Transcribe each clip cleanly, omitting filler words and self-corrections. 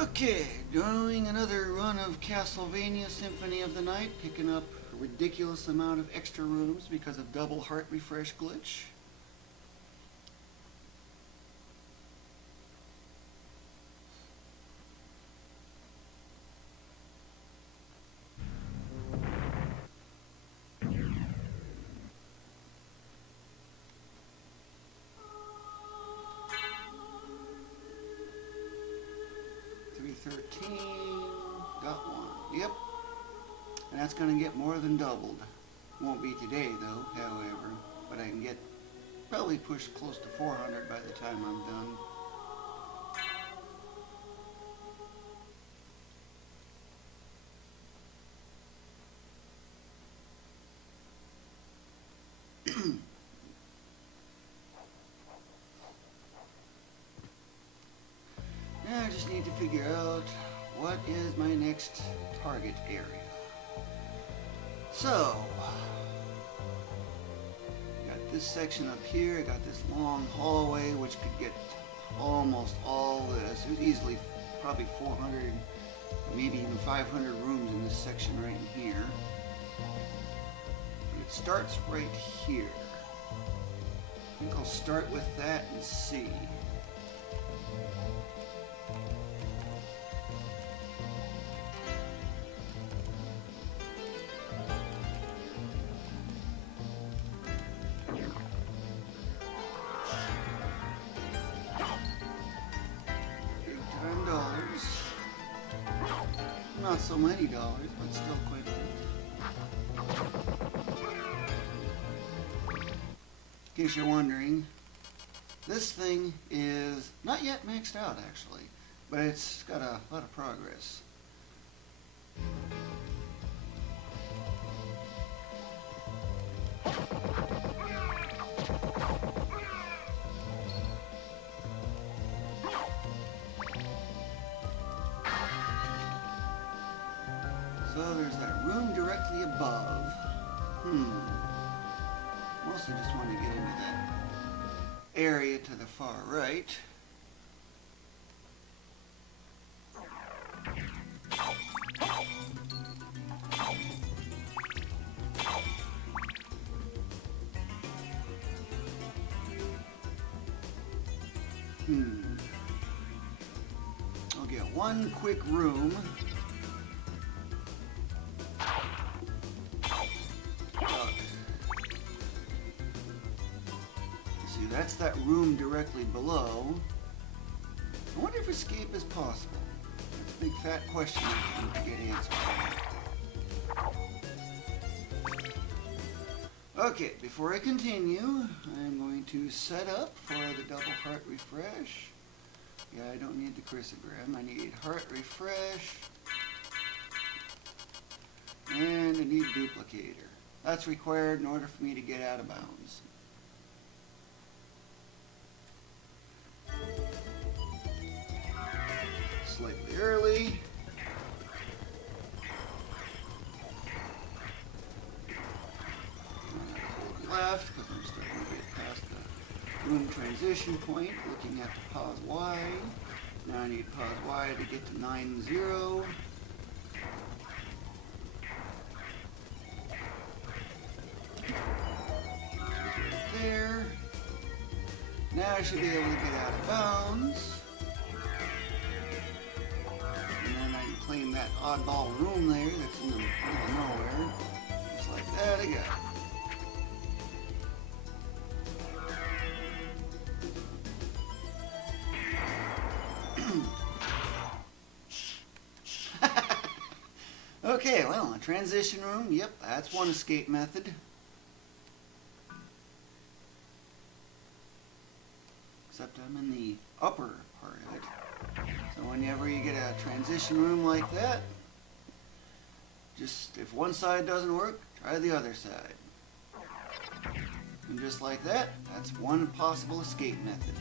Okay, doing another run of Castlevania Symphony of the Night, picking up a ridiculous amount of extra rooms because of double heart refresh glitch. Got one. Yep. And that's going to get more than doubled. Won't be today though, however. But I can get probably push close to 400 by the time I'm done. Now I just need to figure out what is my next target area. So, got this section up here, I got this long hallway which could get almost all this. There's easily probably 400, maybe even 500 rooms in this section right in here. But it starts right here. I think I'll start with that and see. Not so many dollars, but still quite a bit. In case you're wondering, this thing is not yet maxed out actually, but it's got a lot of progress. So there's that room directly above. Mostly just want to get into that area to the far right. I'll get one quick room. That's that room directly below. I wonder if escape is possible. That's a big fat question I need to get answered. Okay, before I continue, I'm going to set up for the double heart refresh. Yeah, I don't need the chrysogram. I need heart refresh. And I need duplicator. That's required in order for me to get out of bounds. Slightly early. Left, because I'm starting to get past the room transition point, looking at the pause Y. Now I need pause Y to get to 90. Right there. Now I should be able to get out of bounds. Claim that oddball room there that's in the middle of nowhere. Just like that again. Okay, well, a transition room, yep, that's one escape method. Except I'm in the upper part of it. So whenever you get a transition room like that, just if one side doesn't work, try the other side. And just like that, that's one possible escape method.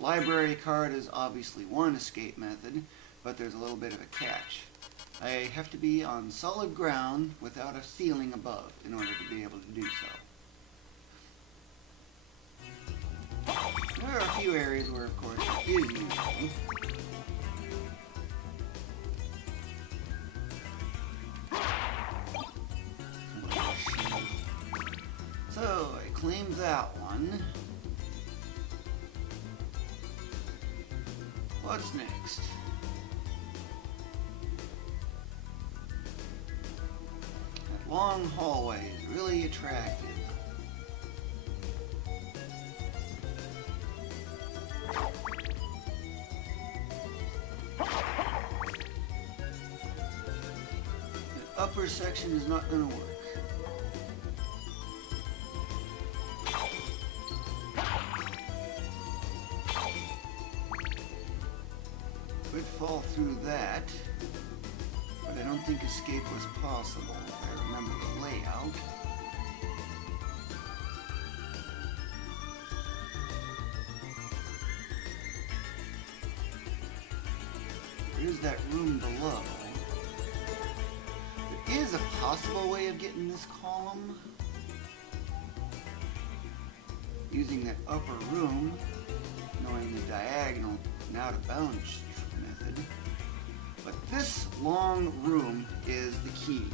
Library card is obviously one escape method, but there's a little bit of a catch. I have to be on solid ground without a ceiling above in order to be able to do so. There are a few areas where, of course, it is useful. claim that one. What's next? That long hallway is really attractive. The upper section is not going to work. Could fall through that, but I don't think escape was possible if I remember the layout. There is that room below. There is a possible way of getting this column using that upper room, knowing the diagonal and out of bounds method. But this long room is the key.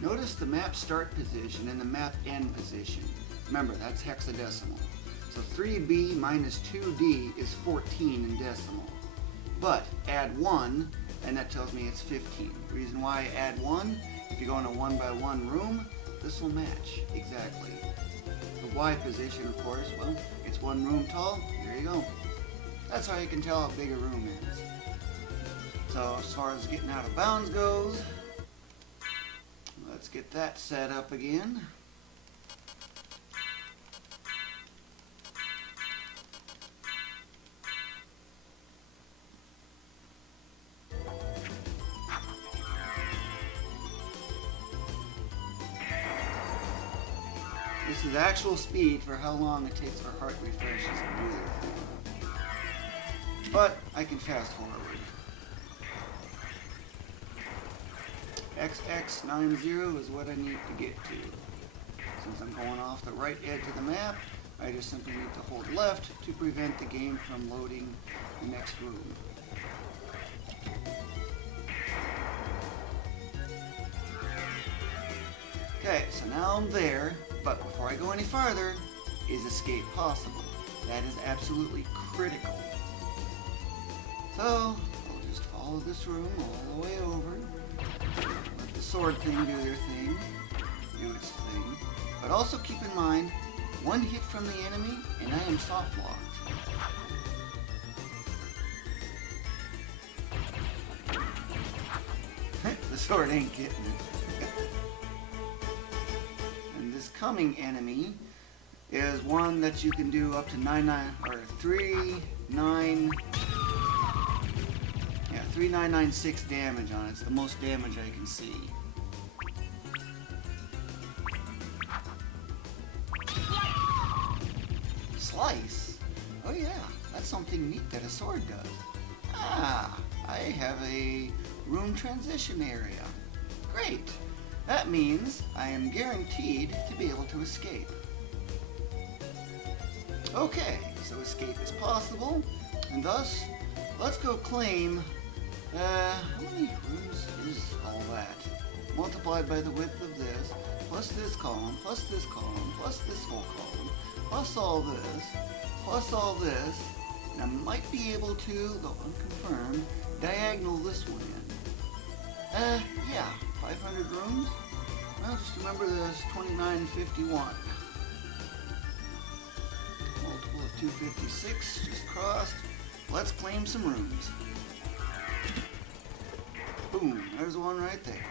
Notice the map start position and the map end position. Remember, that's hexadecimal. So 3b minus 2d is 14 in decimal. But add 1, and that tells me it's 15. Reason why I add 1, if you go in a 1 by 1 room, this will match exactly. The y position, of course, well, it's 1 room tall. There you go. That's how you can tell how big a room is. So as far as getting out of bounds goes, let's get that set up again. This is actual speed for how long it takes for heart refreshes to do their thing. But I can fast forward. XX90 is what I need to get to. Since I'm going off the right edge of the map, I just simply need to hold left to prevent the game from loading the next room. Okay, so now I'm there, but before I go any farther, is escape possible? That is absolutely critical. So, I'll just follow this room all the way over. Let the sword thing do their thing, do its thing. But also keep in mind, one hit from the enemy, and I am soft locked. The sword ain't getting it. And this coming enemy is one that you can do up to 3996 damage on it. It's the most damage I can see. Slice? Oh yeah, that's something neat that a sword does. Ah, I have a room transition area. Great. That means I am guaranteed to be able to escape. Okay, so escape is possible, and thus, let's go claim, how many rooms is all that? Multiplied by the width of this, plus this column, plus this column, plus this whole column, plus all this, and I might be able to, though unconfirmed, diagonal this one in. Yeah, 500 rooms? Well, just remember this, 2951. Multiple of 256, just crossed. Let's claim some rooms. Boom, there's one right there.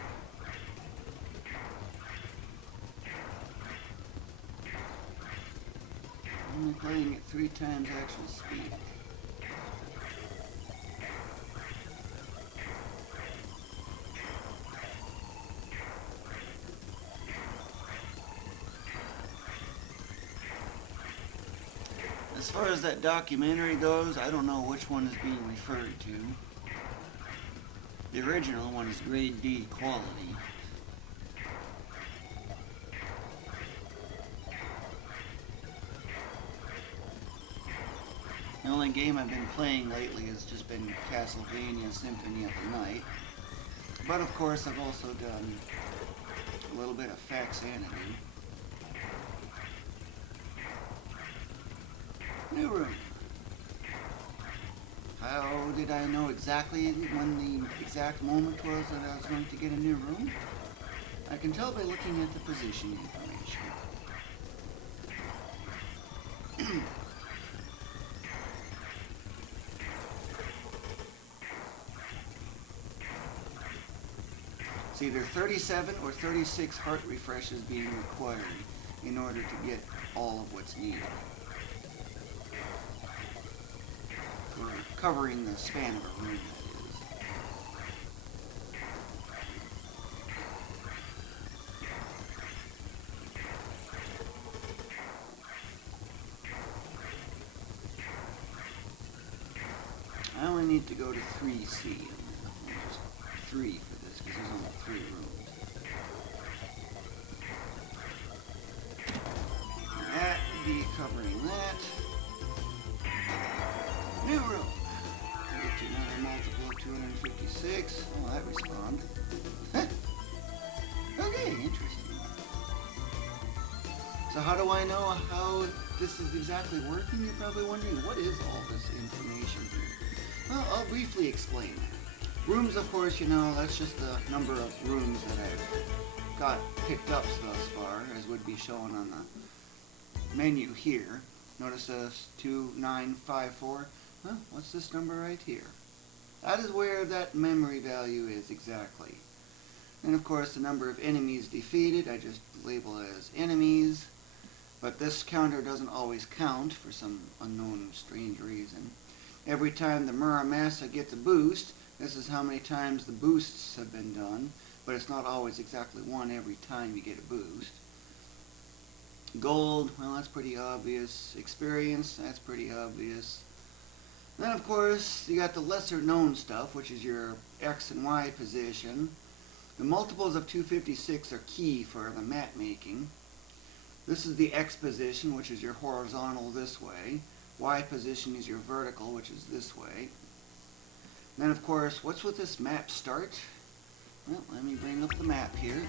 Only playing at 3 times actual speed. As far as that documentary goes, I don't know which one is being referred to. The original one is grade D quality. The only game I've been playing lately has just been Castlevania Symphony of the Night. But of course I've also done a little bit of Faxanity. New room. How did I know exactly when the exact moment was that I was going to get a new room? I can tell by looking at the position information. It's either 37 or 36 heart refreshes being required in order to get all of what's needed. For covering the span of a room, that is. I only need to go to 3C. Just 3 for this, because there's only 3 rooms. That would be covering that. New room. Get to another multiple of 256. Oh, that responded. Okay, interesting. So how do I know how this is exactly working? You're probably wondering, what is all this information here? Well, I'll briefly explain that. Rooms, of course, you know, that's just the number of rooms that I've got picked up thus far, as would be shown on the menu here. Notice this 2954. Well, what's this number right here? That is where that memory value is exactly. And of course, the number of enemies defeated, I just label as enemies. But this counter doesn't always count for some unknown strange reason. Every time the Muramasa gets a boost, this is how many times the boosts have been done, but it's not always exactly one every time you get a boost. Gold, well, that's pretty obvious. Experience, that's pretty obvious. Then, of course, you got the lesser known stuff, which is your X and Y position. The multiples of 256 are key for the map making. This is the X position, which is your horizontal this way. Y position is your vertical, which is this way. Then, of course, what's with this map start? Well, let me bring up the map here.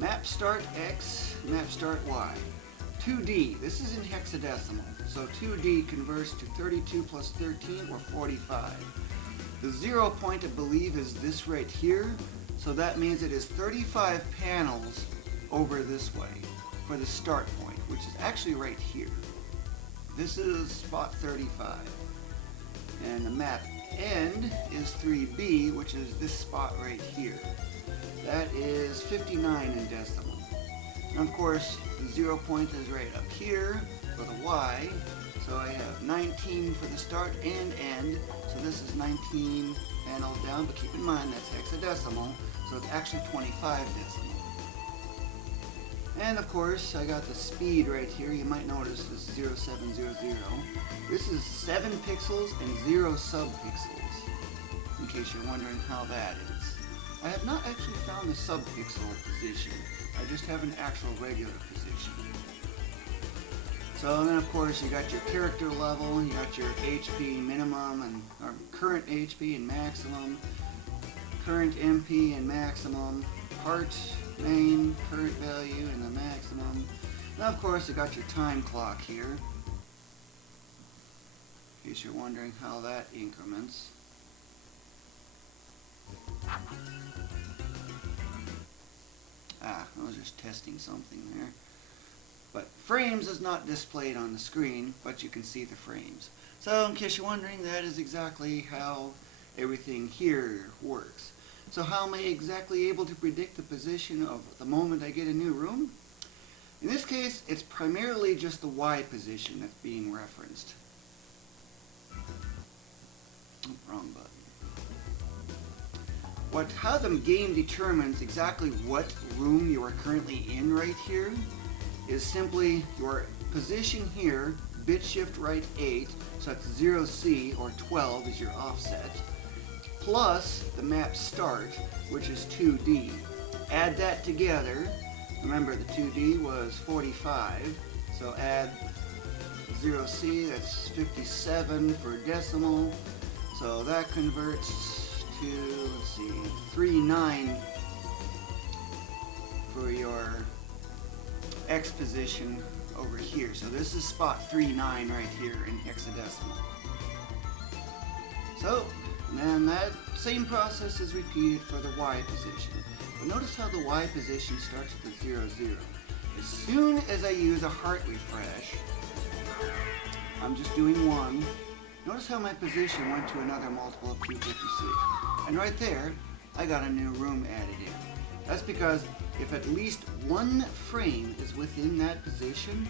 Map start X, map start Y. 2D, this is in hexadecimal, so 2D converts to 32 plus 13, or 45. The 0 point, I believe, is this right here, so that means it is 35 panels over this way for the start point, which is actually right here. This is spot 35. And the map end is 3B, which is this spot right here. That is 59 in decimal. And of course, the 0 point is right up here for the Y. So I have 19 for the start and end. So this is 19 panels down, but keep in mind that's hexadecimal, so it's actually 25 decimal. And of course, I got the speed right here. You might notice this 0700. This is 7 pixels and 0 subpixels, in case you're wondering how that is. I have not actually found the subpixel position. I just have an actual regular position. So then, of course, you got your character level, you got your HP minimum and or current HP and maximum, current MP and maximum, heart, main, current value, and the maximum. Now, of course, you got your time clock here, in case you're wondering how that increments. I was just testing something there. But frames is not displayed on the screen, but you can see the frames. So in case you're wondering, that is exactly how everything here works. So how am I exactly able to predict the position of the moment I get a new room? In this case, it's primarily just the Y position that's being referenced. Oh, wrong button. How the game determines exactly what room you are currently in right here is simply your position here, bit shift right 8, so that's 0C or 12 is your offset, plus the map start, which is 2D. Add that together. Remember, the 2D was 45, so add 0C, that's 57 for decimal, so that converts to, let's see, 39 for your X position over here. So this is spot 39 right here in hexadecimal. So, and then that same process is repeated for the Y position. But notice how the Y position starts with a 0, 0. As soon as I use a heart refresh, I'm just doing 1. Notice how my position went to another multiple of 256. And right there, I got a new room added in. That's because if at least one frame is within that position,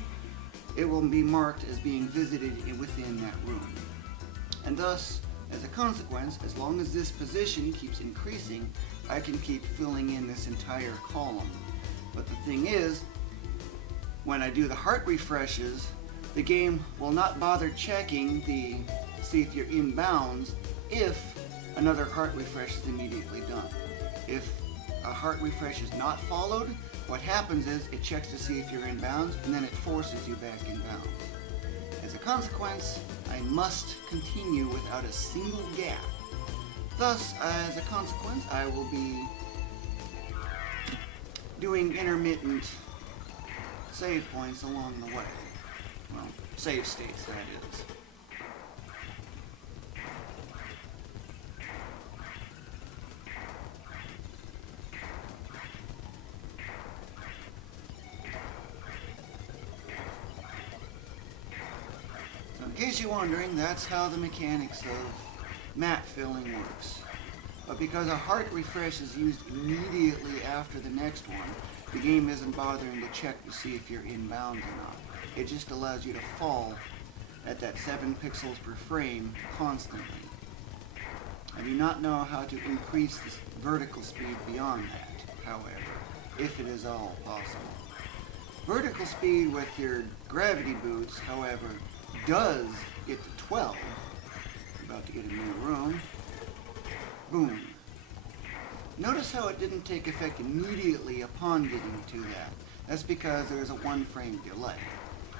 it will be marked as being visited within that room. And thus, as a consequence, as long as this position keeps increasing, I can keep filling in this entire column. But the thing is, when I do the heart refreshes, the game will not bother checking the see if you're in bounds if another heart refresh is immediately done. If a heart refresh is not followed, what happens is it checks to see if you're in bounds, and then it forces you back in bounds. As a consequence, I must continue without a single gap. Thus, as a consequence, I will be doing intermittent save points along the way. Well, save states, that is. So in case you're wondering, that's how the mechanics of map filling works. But because a heart refresh is used immediately after the next one, the game isn't bothering to check to see if you're in bounds or not. It just allows you to fall at that 7 pixels per frame constantly. I do not know how to increase the vertical speed beyond that, however, if it is all possible. Vertical speed with your gravity boots, however, does get to 12. About to get a new room. Boom. Notice how it didn't take effect immediately upon getting to that. That's because there's a 1 frame delay.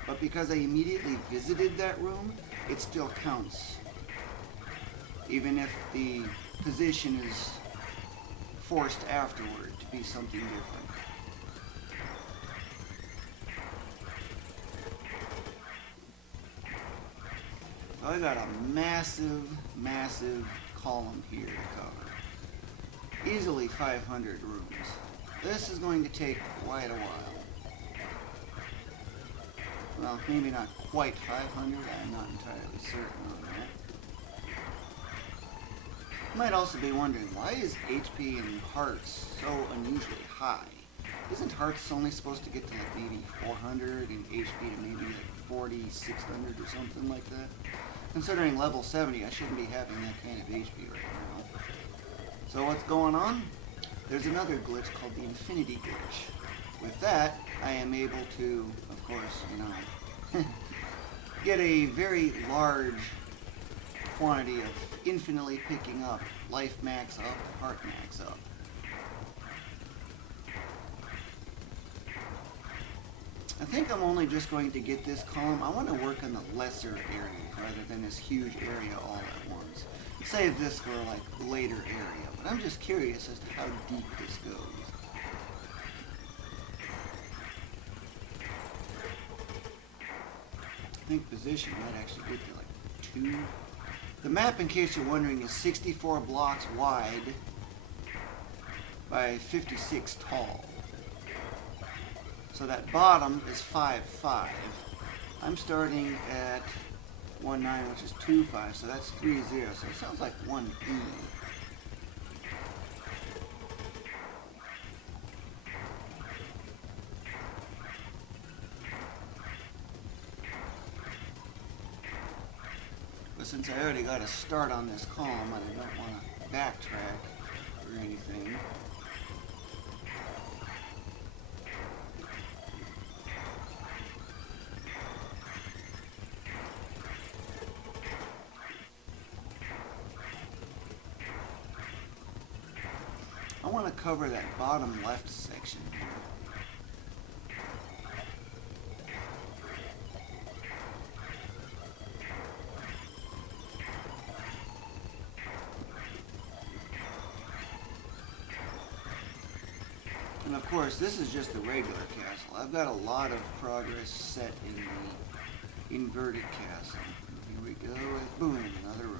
But because I immediately visited that room, it still counts. Even if the position is forced afterward to be something different. So I got a massive, massive column here to cover. Easily 500 rooms. This is going to take quite a while. Well, maybe not quite 500, I'm not entirely certain on that. You might also be wondering, why is HP and hearts so unusually high? Isn't hearts only supposed to get to like maybe 400 and HP to maybe like 4,600 or something like that? Considering level 70, I shouldn't be having that kind of HP right now. So what's going on? There's another glitch called the infinity glitch. With that, I am able to, of course, get a very large quantity of infinitely picking up life max up, heart max up. I think I'm only just going to get this column. I want to work on the lesser areas rather than this huge area all at once. Save this for like later area, but I'm just curious as to how deep this goes. I think position might actually get to like 2. The map, in case you're wondering, is 64 blocks wide by 56 tall. So that bottom is 5'5". I'm starting at 1'9", which is 2'5", so that's 3'0", so it sounds like 1E. But since I already got a start on this column, I don't want to backtrack or anything. I want to cover that bottom left section here. And of course, this is just the regular castle. I've got a lot of progress set in the inverted castle. Here we go, boom, another room.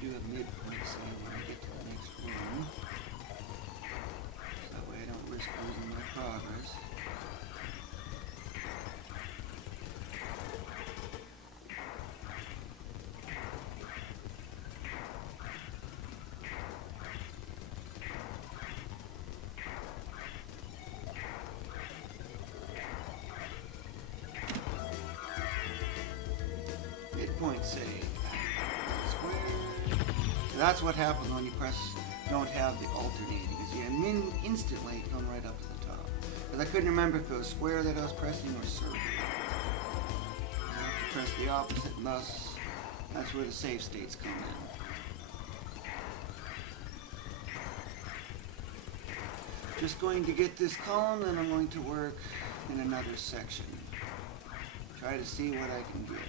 Do a midpoint save when I get to the next room. So that way I don't risk losing my progress. Midpoint save. That's what happens when you don't have the alternating, because you instantly come right up to the top. Because I couldn't remember if it was square that I was pressing or circle. I have to press the opposite, and thus that's where the save states come in. Just going to get this column, then I'm going to work in another section. Try to see what I can get.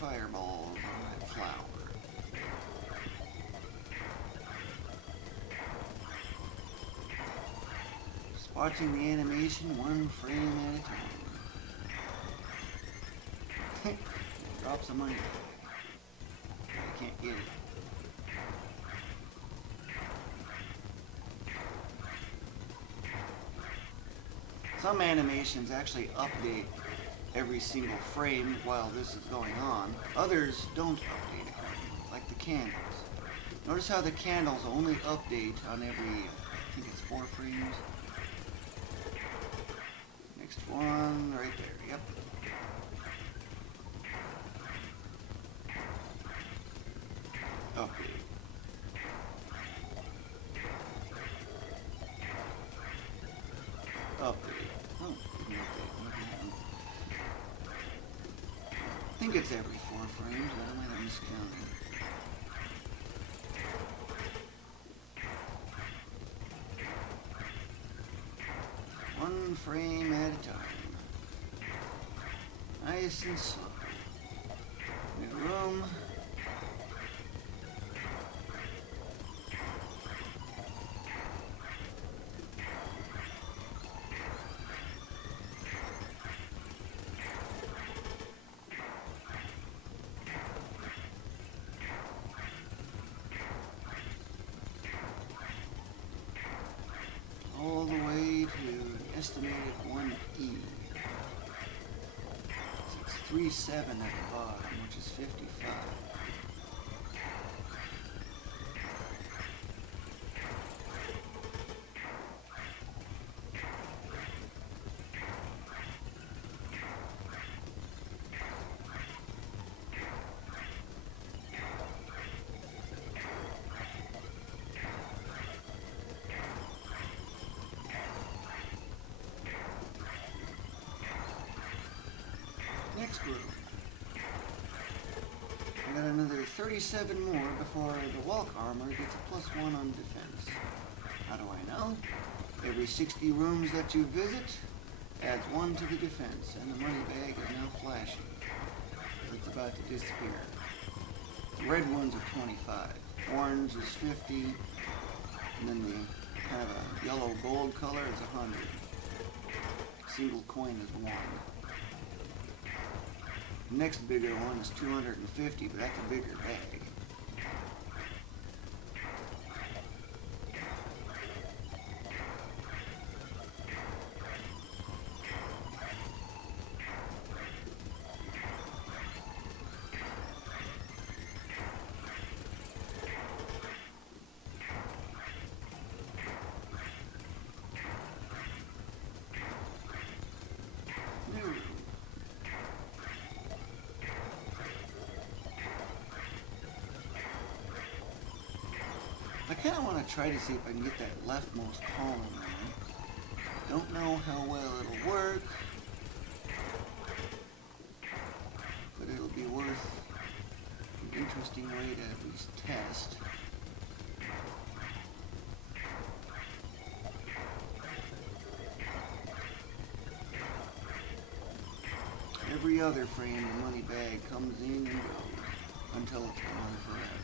Fireballs on that flower. Just watching the animation one frame at a time. Drop some money. I can't get it. Some animations actually update every single frame while this is going on. Others don't update it, like the candles. Notice how the candles only update on every, I think it's 4 frames. Next one, right there, yep. Update. Update. Oh, didn't update. Nothing happened. I think it's every 4 frames, but I might have miscounted. One frame at a time. Nice and slow. New room. All the way to an estimated 1E. So it's 3.7 at the bottom, which is 55. Next group. I got another 37 more before the walk armor gets a +1 on defense. How do I know? Every 60 rooms that you visit adds 1 to the defense, and the money bag is now flashing. It's about to disappear. The red ones are 25. Orange is 50. And then the kind of a yellow gold color is 100. Single coin is 1. The next bigger one is 250, but that's a bigger bag. kind of want to try to see if I can get that leftmost column in. Don't know how well it'll work, but it'll be worth an interesting way to at least test. Every other frame the money bag comes in and goes until it's gone forever.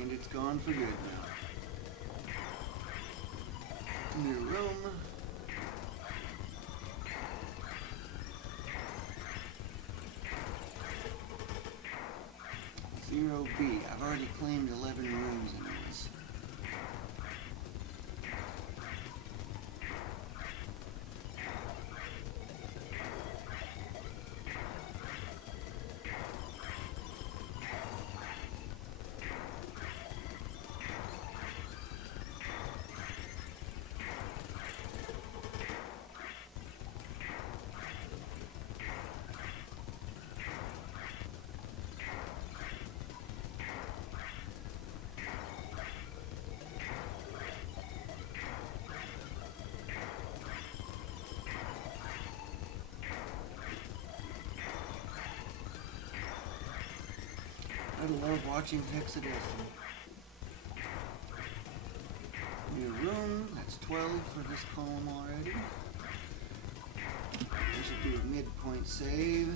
And it's gone for good now. New room. 0B. I've already claimed 11 rooms in this. I love watching hexadecimal. New room, that's 12 for this column already. I should do a midpoint save.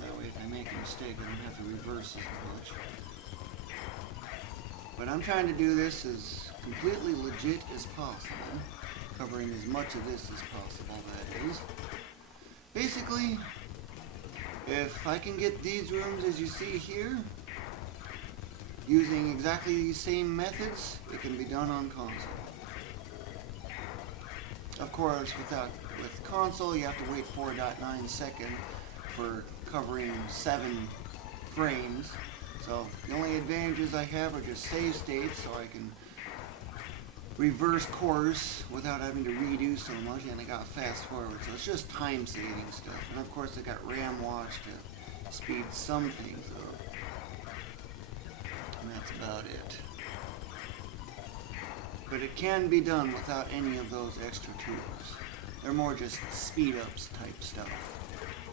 That way if I make a mistake I don't have to reverse as much. But I'm trying to do this as completely legit as possible, covering as much of this as possible, that is. Basically, if I can get these rooms as you see here, using exactly these same methods, it can be done on console. Of course, with console, you have to wait 4.9 seconds for covering 7 frames. So the only advantages I have are just save states, so I can reverse course without having to redo so much, and I got fast forward, so it's just time saving stuff. And of course I got RAM watch to speed some things up, and that's about it. But it can be done without any of those extra tools. They're more just speed ups type stuff.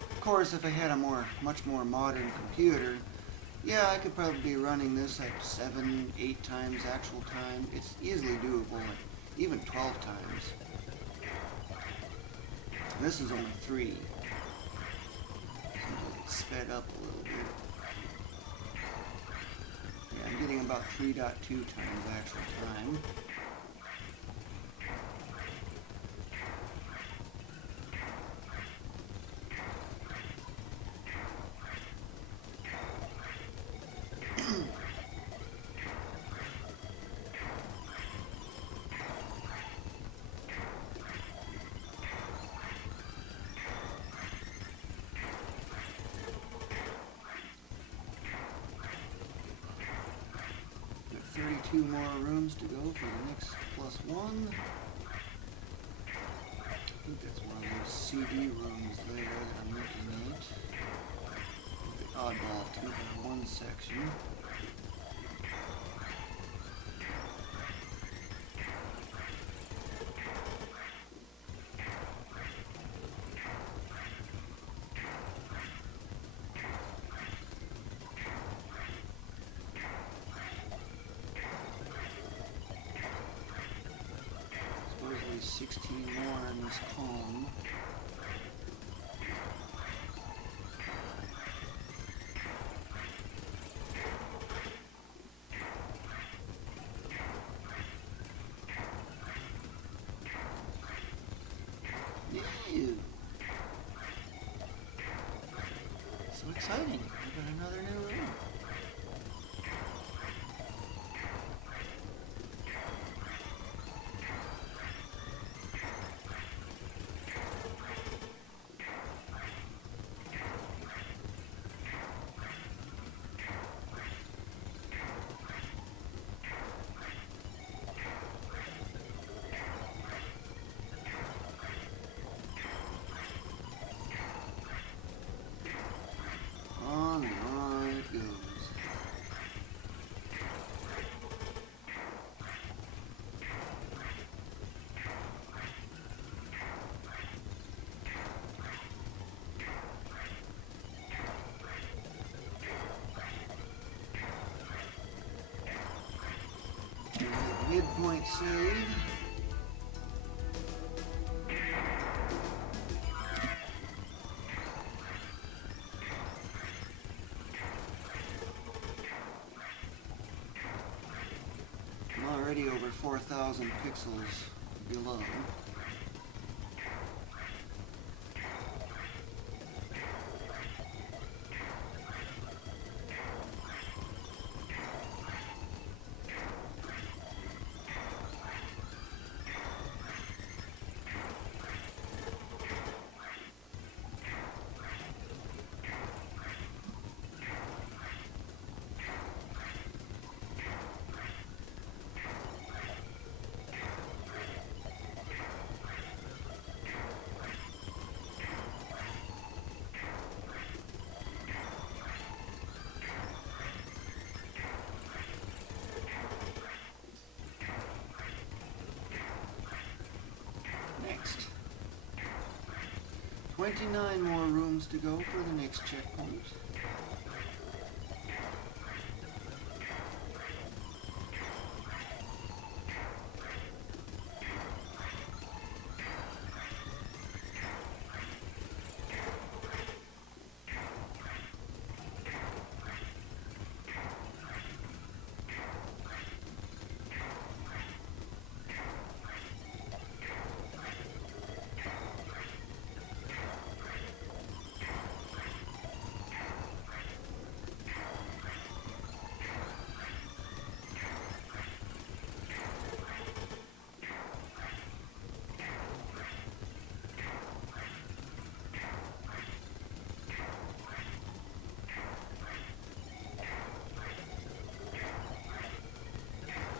Of course, if I had a much more modern computer, yeah, I could probably be running this at 7, 8 times actual time. It's easily doable, like even 12 times. And this is only 3. Seems like it's sped up a little bit. Yeah, I'm getting about 3.2 times actual time. Got 32 more rooms to go for the next +1. I think that's one of those CD rooms there that I'm looking at. The oddball to in one section. Supposedly 16 more in this column. Ew. So exciting. We got another new room. point save. I'm already over 4,000 pixels below. Next. 29 more rooms to go for the next checkpoint.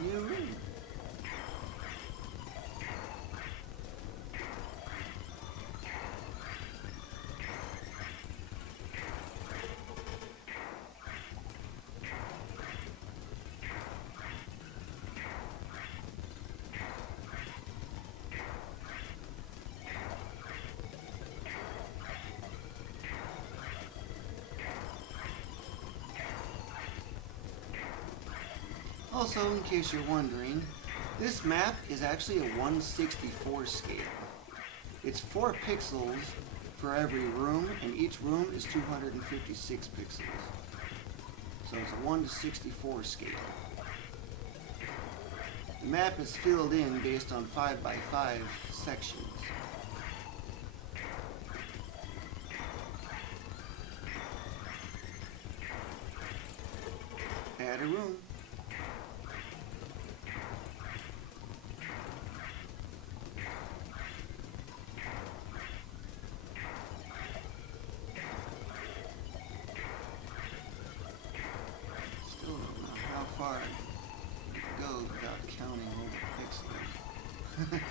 New room. Also, in case you're wondering, this map is actually a 1/64 scale. It's 4 pixels for every room, and each room is 256 pixels. So it's a 1/64 scale. The map is filled in based on 5x5 sections. Add a room. Still don't know how far it goes without counting all the pixels.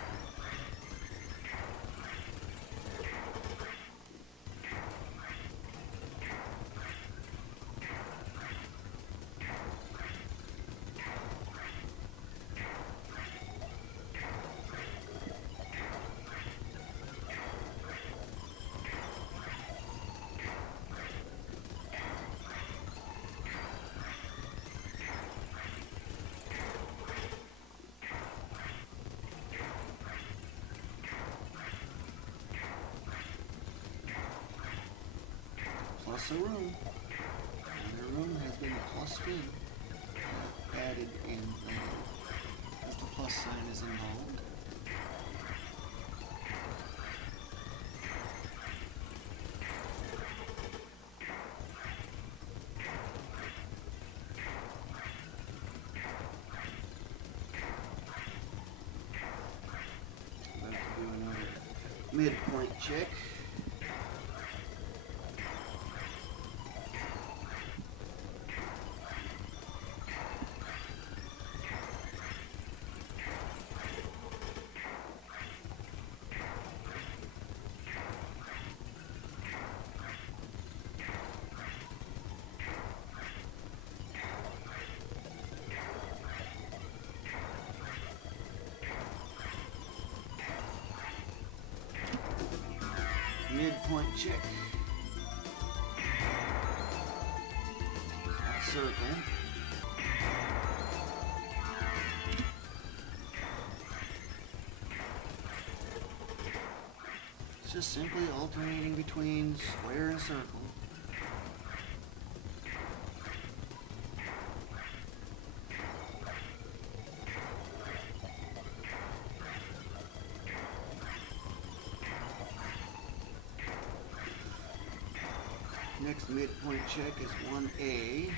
Plus a room. Another room has been plussed in. Added in as the plus sign is involved. About to do another midpoint check. Midpoint check. Circle. It's just simply alternating between square and circle. Next midpoint check is 1A.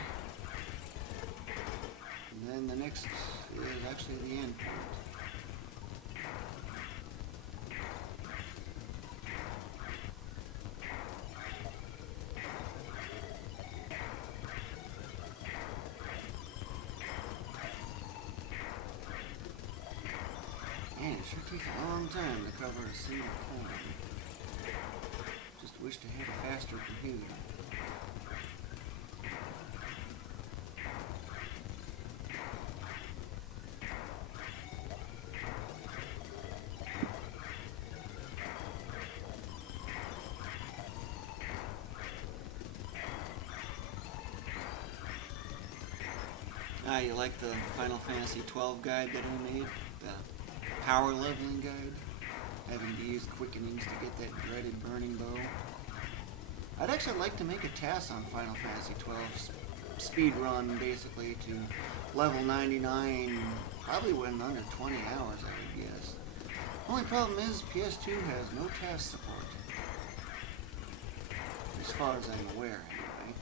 And then the next is actually the end point. Man, it sure takes a long time to cover a single coin. Just wish I had a faster computer. Ah, you like the Final Fantasy 12 guide that I made? The power leveling guide? Having to use quickenings to get that dreaded burning bow. I'd actually like to make a task on Final Fantasy 12 speed run, basically, to level 99, probably within under 20 hours, I would guess. Only problem is PS2 has no task support. As far as I'm aware, anyway.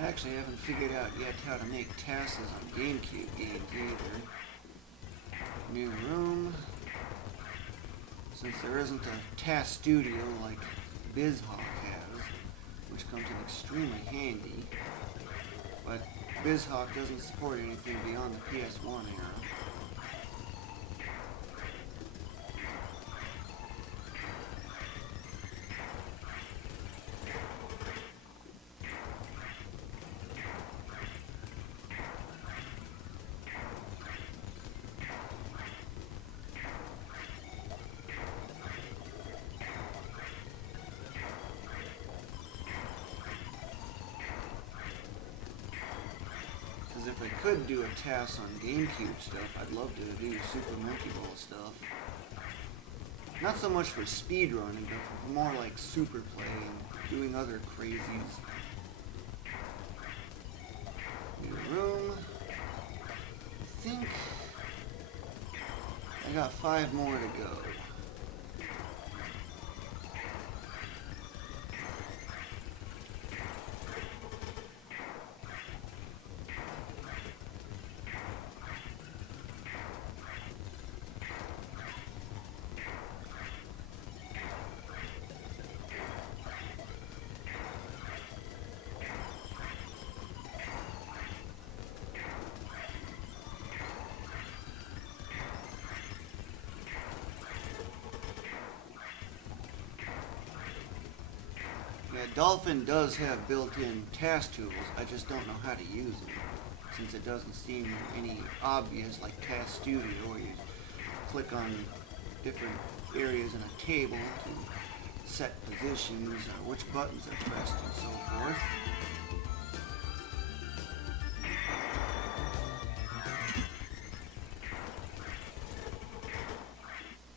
I actually haven't figured out yet how to make tasks on GameCube games either. New room. Since there isn't a task studio like BizHawk has, which comes in extremely handy, but BizHawk doesn't support anything beyond the PS1 era. If I could do a task on GameCube stuff, I'd love to do Super Monkey Ball stuff. Not so much for speedrunning, but more like super play and doing other crazies. New room. I think I got 5 more to go. Yeah, Dolphin does have built-in task tools, I just don't know how to use them, since it doesn't seem any obvious like Task Studio where you click on different areas in a table to set positions, which buttons are pressed and so forth.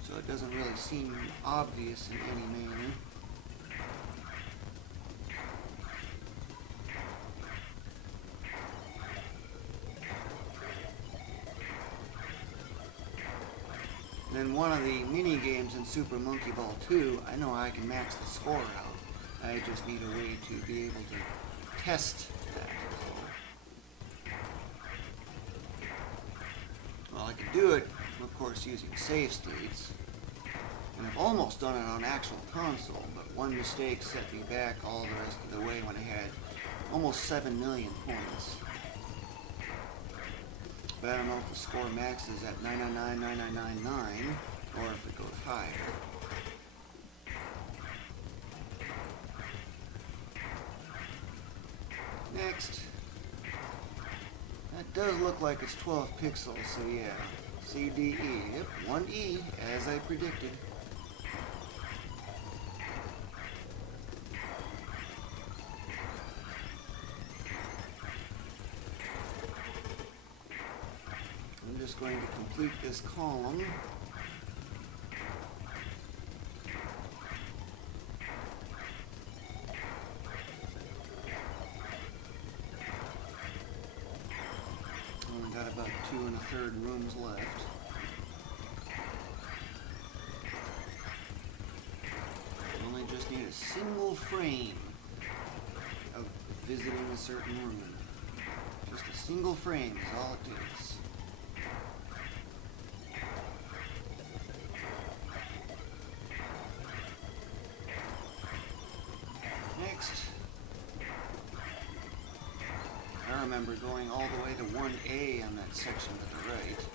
So it doesn't really seem obvious in any manner. And then one of the mini games in Super Monkey Ball 2, I know I can max the score out. I just need a way to be able to test that. Well, I could do it, of course, using save states. And I've almost done it on actual console, but one mistake set me back all the rest of the way when I had almost 7 million points. But I don't know if the score maxes at 9999999 or if it goes higher. Next. That does look like it's 12 pixels, so yeah. C, D, E. Yep, 1 E, as I predicted. I'm just going to complete this column. Only got about 2 1/3 rooms left. Only just need a single frame of visiting a certain room. Just a single frame is all it takes. Next, I remember going all the way to 1A on that section to the right.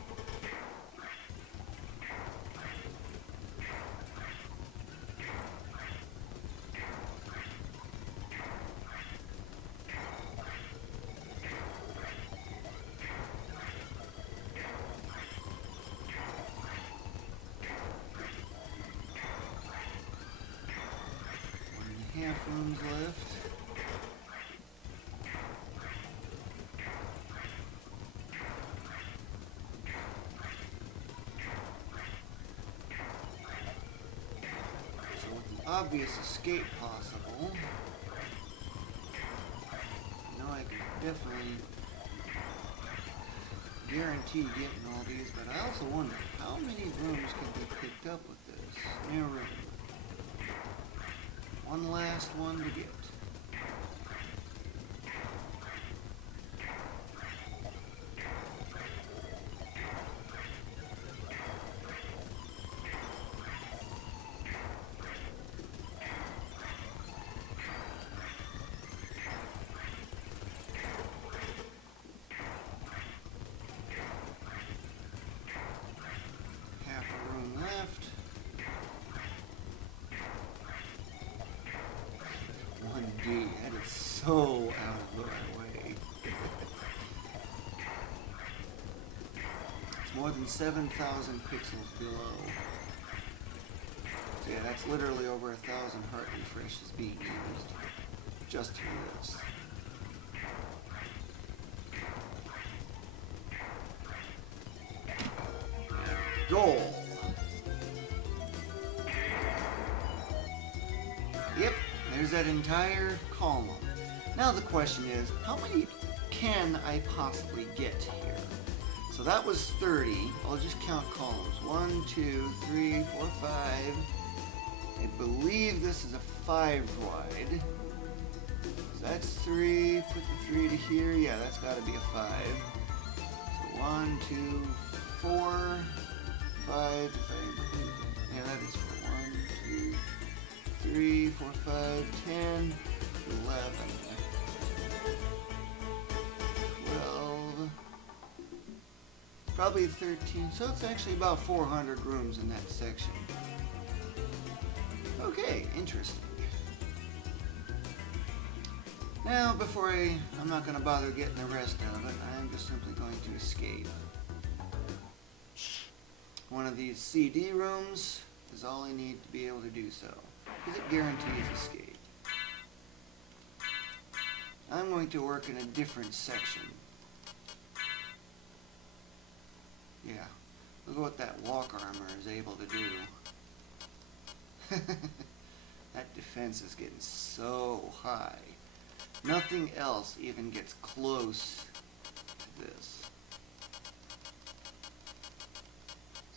Half rooms left. So with an obvious escape possible, I know I can definitely guarantee getting all these, but I also wonder how many rooms can be picked up with this. New room. One last one to get. Half a room left. 1D, that is so out of the way. It's more than 7,000 pixels below. So yeah, that's literally over 1,000 heart refreshes being used just for this. Goal. Yep. There's that entire column. Now the question is, how many can I possibly get here? So that was 30. I'll just count columns. 1, 2, 3, 4, 5. I believe this is a 5 wide. So that's 3. Put the 3 to here. Yeah, that's got to be a 5. So 1, 2, 4, 5. Yeah, that is 4. 1, 2, 3, 4, 5, 10, 11, 12, probably 13. So it's actually about 400 rooms in that section. Okay, interesting. Now, before I'm not going to bother getting the rest of it, I'm just simply going to escape. One of these CD rooms is all I need to be able to do so, because it guarantees escape. I'm going to work in a different section. Yeah, look at what that walk armor is able to do. That defense is getting so high. Nothing else even gets close to this.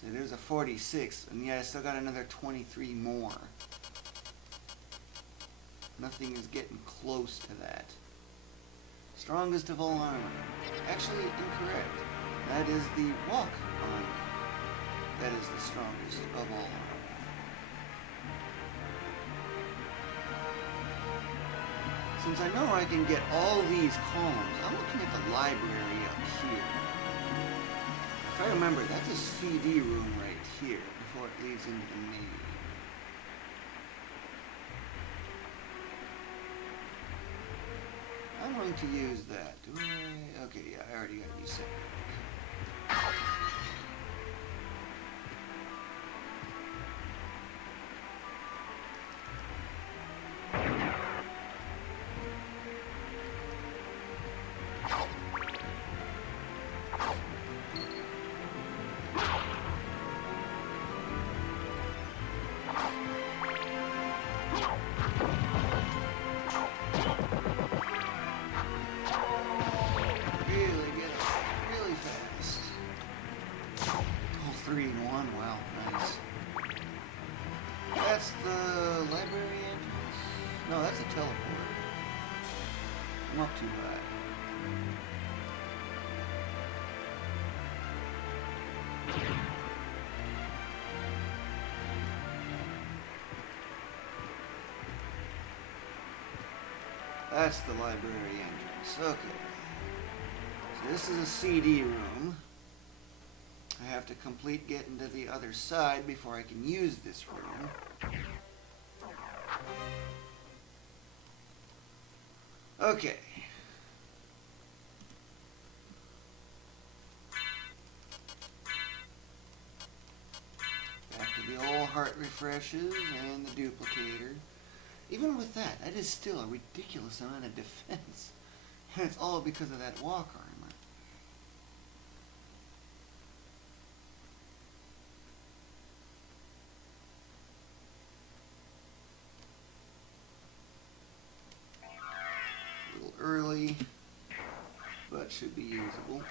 So See, there's a 46, and yeah, I still got another 23 more. Nothing is getting close to that. Strongest of all armor. Actually, incorrect. That is the walk armor. That is the strongest of all armor. Since I know I can get all these columns, I'm looking at the library up here. If I remember, that's a CD room right here before it leads into the main. I'm going to use that. Do I? Okay, yeah, I already got you set. That's the library entrance? No, that's a teleporter. I'm up too high. That's the library entrance. Okay. So this is a CD room. I have to complete getting to the other side before I can use this room. Okay. Back to the old heart refreshes and the duplicator. Even with that, that is still a ridiculous amount of defense. And it's all because of that walk armor. Early, but should be usable.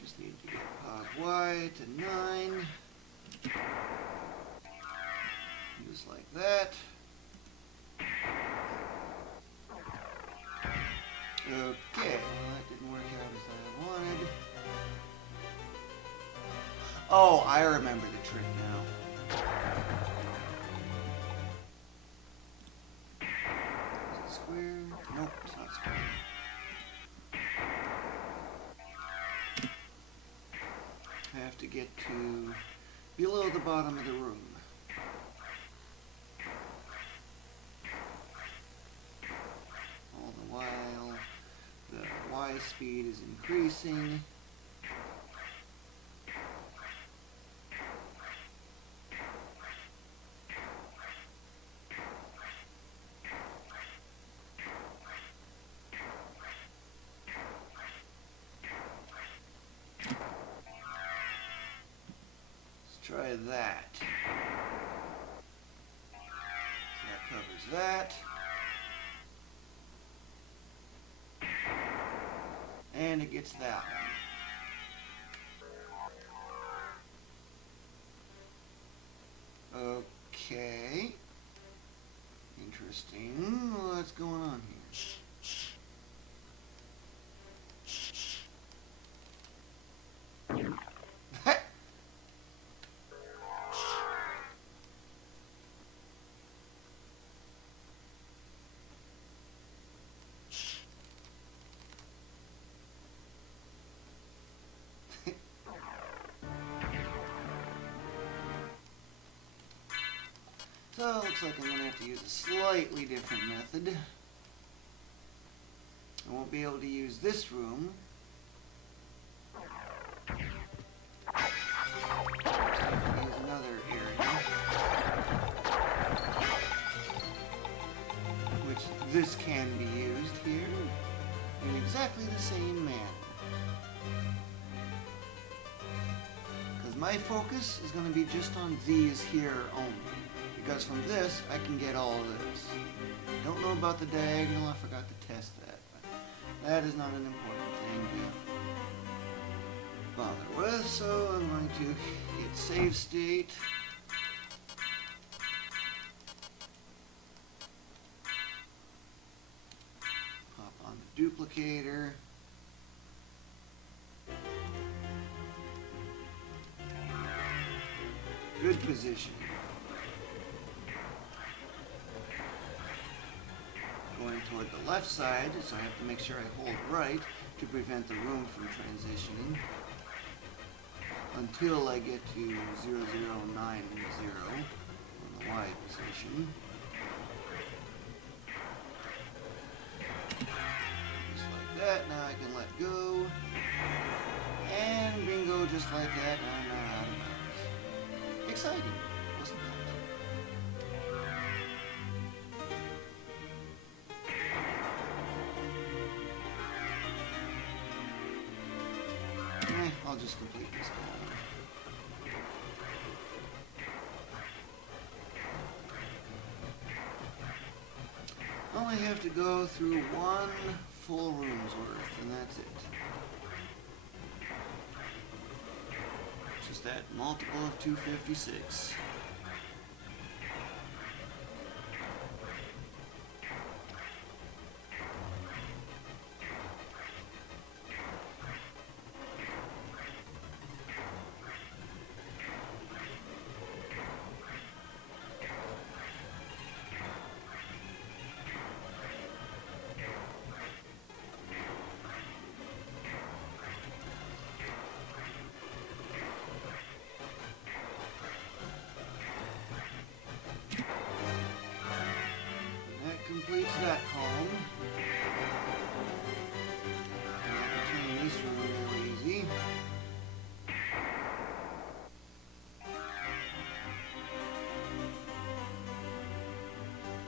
Just need to get Pog Y to 9. Just like that. Okay, well that didn't work out as I wanted. Oh, I remember the trick now. Is it square? Nope, it's not square. I have to get to below the bottom of the room. All the while, the Y speed is increasing. Let's try that. That covers that. And it gets that one. Okay. Interesting. What's going on here? So it looks like I'm going to have to use a slightly different method. I won't be able to use this room. Use another area. Which this can be used here in exactly the same manner. Because my focus is going to be just on these here only, because from this I can get all of this. Don't know about the diagonal, I forgot to test that, but that is not an important thing to bother with, so I'm going to hit save state. Pop on the duplicator. Good position. Going toward the left side, so I have to make sure I hold right to prevent the room from transitioning until I get to 0090 on the Y position. Just like that. Now I can let go. And bingo, just like that. I'm out of bounds. Exciting, wasn't that? I'll just complete this column. Only have to go through one full room's worth, and that's it. Just that multiple of 256. Completes that column. Turn this one real easy.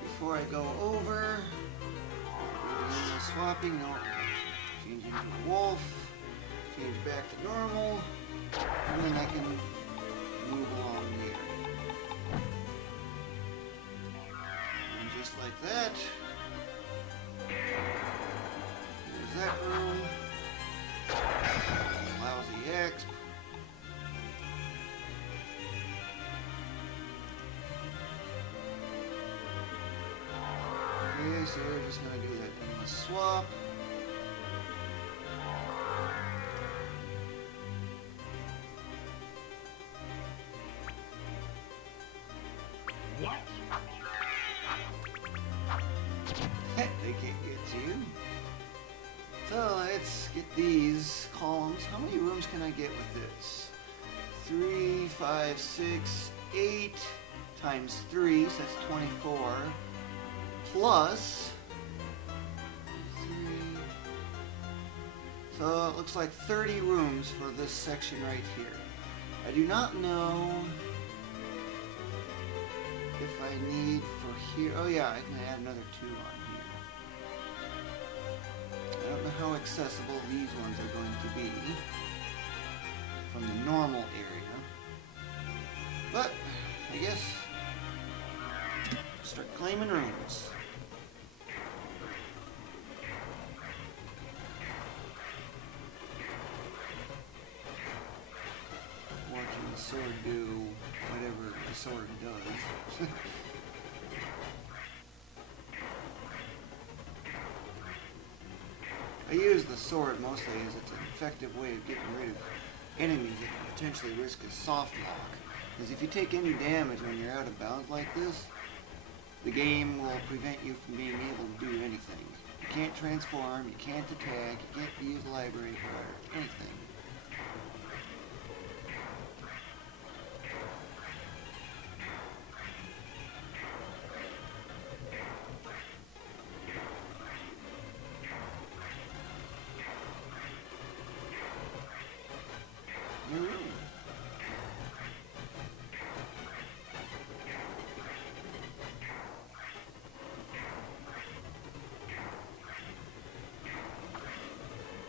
Before I go over, swapping, no, changing to a wolf, change back to normal, and then I can move along here. Just like that. There's that room. Lousy exp. Okay, so we're just going to do that endless swap. What? They can't get to you. So let's get these columns. How many rooms can I get with this? 3, 5, 6, 8 times 3, so that's 24. Plus 3. So it looks like 30 rooms for this section right here. I do not know if I need for here. Oh yeah, I can add another 2 on here. I don't know how accessible these ones are going to be from the normal area. But I guess start claiming rooms. Watching the sword do whatever the sword does. I use the sword mostly as it's an effective way of getting rid of enemies that can potentially risk a soft lock. Because if you take any damage when you're out of bounds like this, the game will prevent you from being able to do anything. You can't transform, you can't attack, you can't use the library card, anything.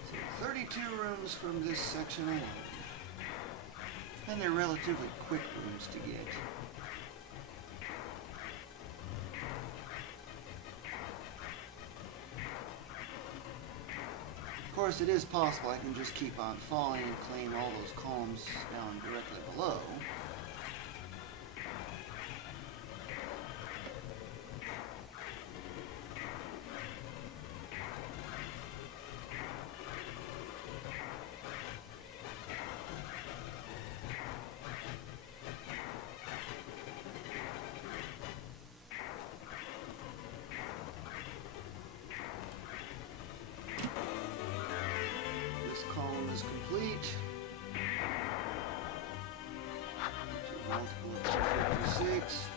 So 32 rooms from this section alone. And they're relatively quick rooms to get. Of course, it is possible I can just keep on falling and claim all those columns down directly below. Column is complete. Multiple of 256.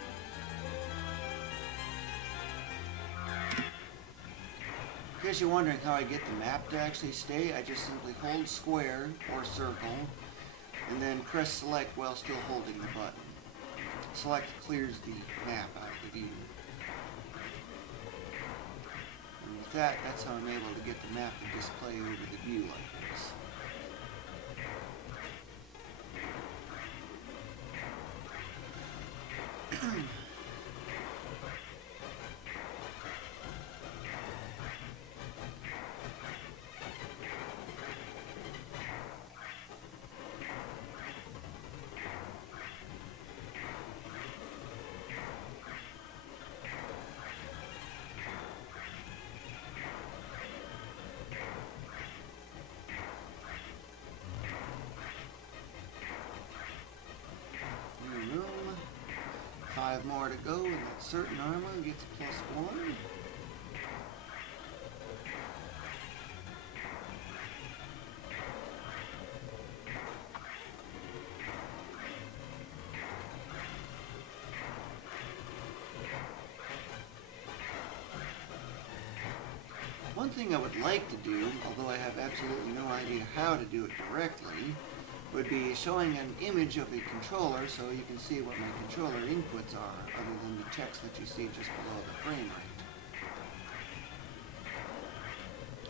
In case you're wondering how I get the map to actually stay, I just simply hold square or circle and then press select while still holding the button. Select clears the map out of the view. And with that, that's how I'm able to get the map to display over the view like this. Five more to go, and that certain armor gets +1. One thing I would like to do, although I have absolutely no idea how to do it directly, would be showing an image of a controller so you can see what my controller inputs are, other than the text that you see just below the frame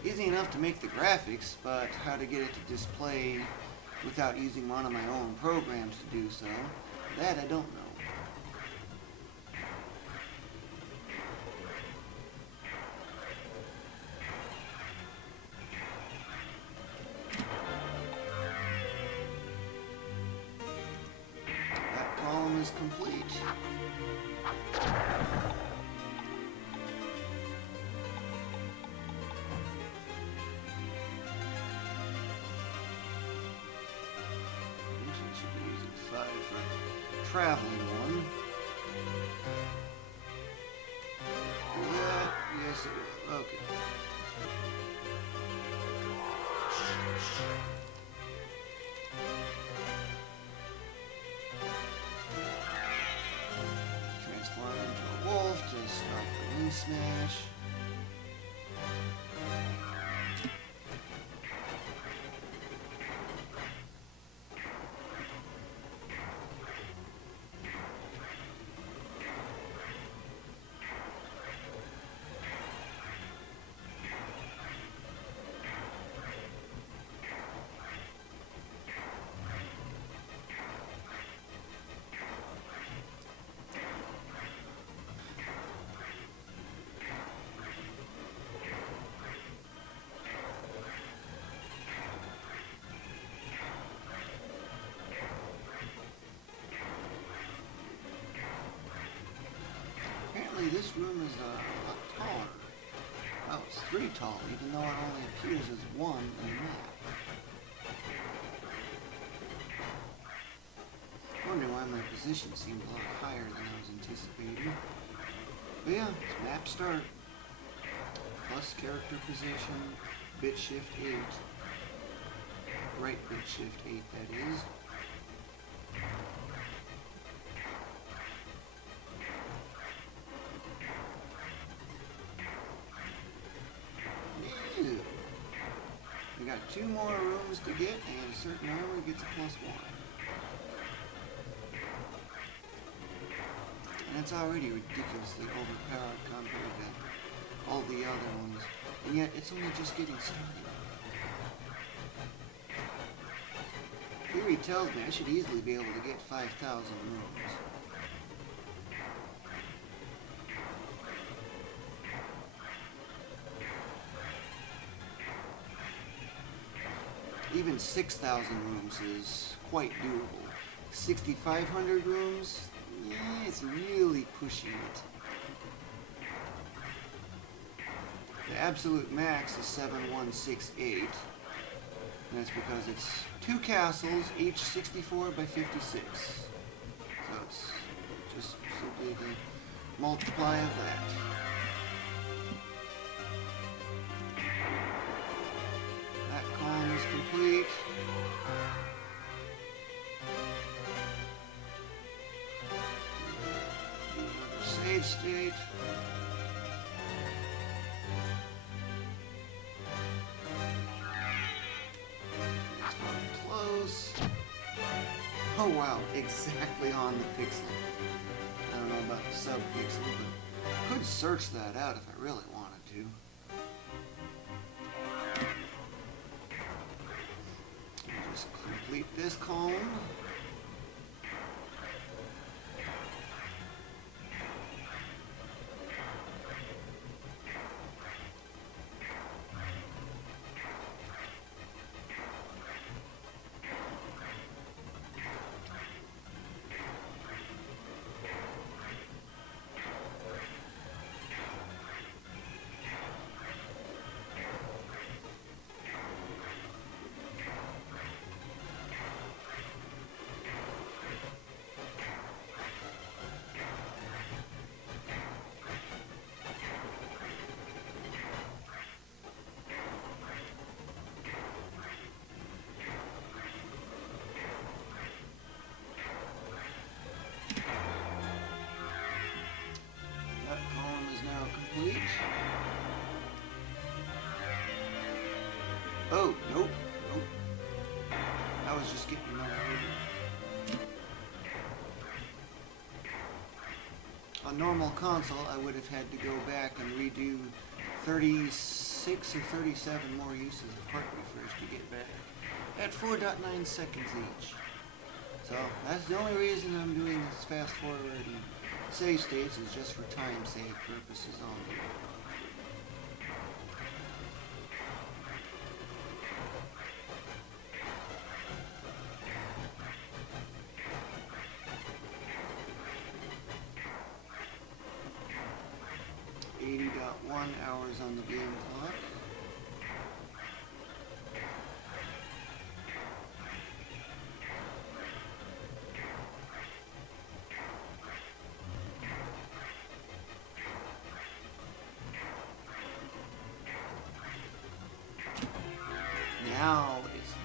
rate. Easy enough to make the graphics, but how to get it to display without using one of my own programs to do so, that I don't know. Is complete. I should be using 5 for traveling one. Yeah, yes it will. Okay. Start the wing smash. This room is a lot taller. Oh, it's 3 tall, even though it only appears as 1 in the map. Wondering why my position seemed a lot higher than I was anticipating. But yeah, it's map start. Plus character position, bit shift 8. Right bit shift 8, that is. We got 2 more rooms to get, and a certain armor gets a +1. And it's already ridiculously overpowered compared to all the other ones. And yet, it's only just getting started. Ooh, History tells me I should easily be able to get 5,000 rooms. Even 6,000 rooms is quite doable. 6,500 rooms, it's really pushing it. The absolute max is 7,168. And that's because it's 2 castles, each 64 by 56. So it's just simply the multiply of that. That column is complete. Another save state. Oh wow, exactly on the pixel. I don't know about the sub-pixel, but could search that out if I really wanted to. Just complete this column. Oh, nope, nope. I was just getting another order. On normal console, I would have had to go back and redo 36 or 37 more uses of heart refresh to get back at 4.9 seconds each. So that's the only reason I'm doing this fast forward and save states is just for time save purposes only. Hours on the game clock. Now it's done.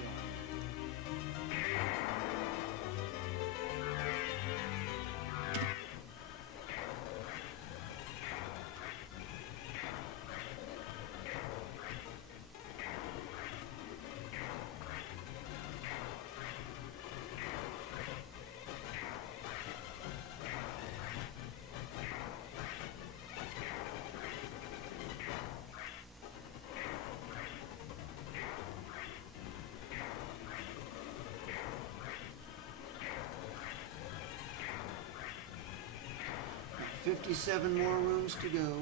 '57 more rooms to go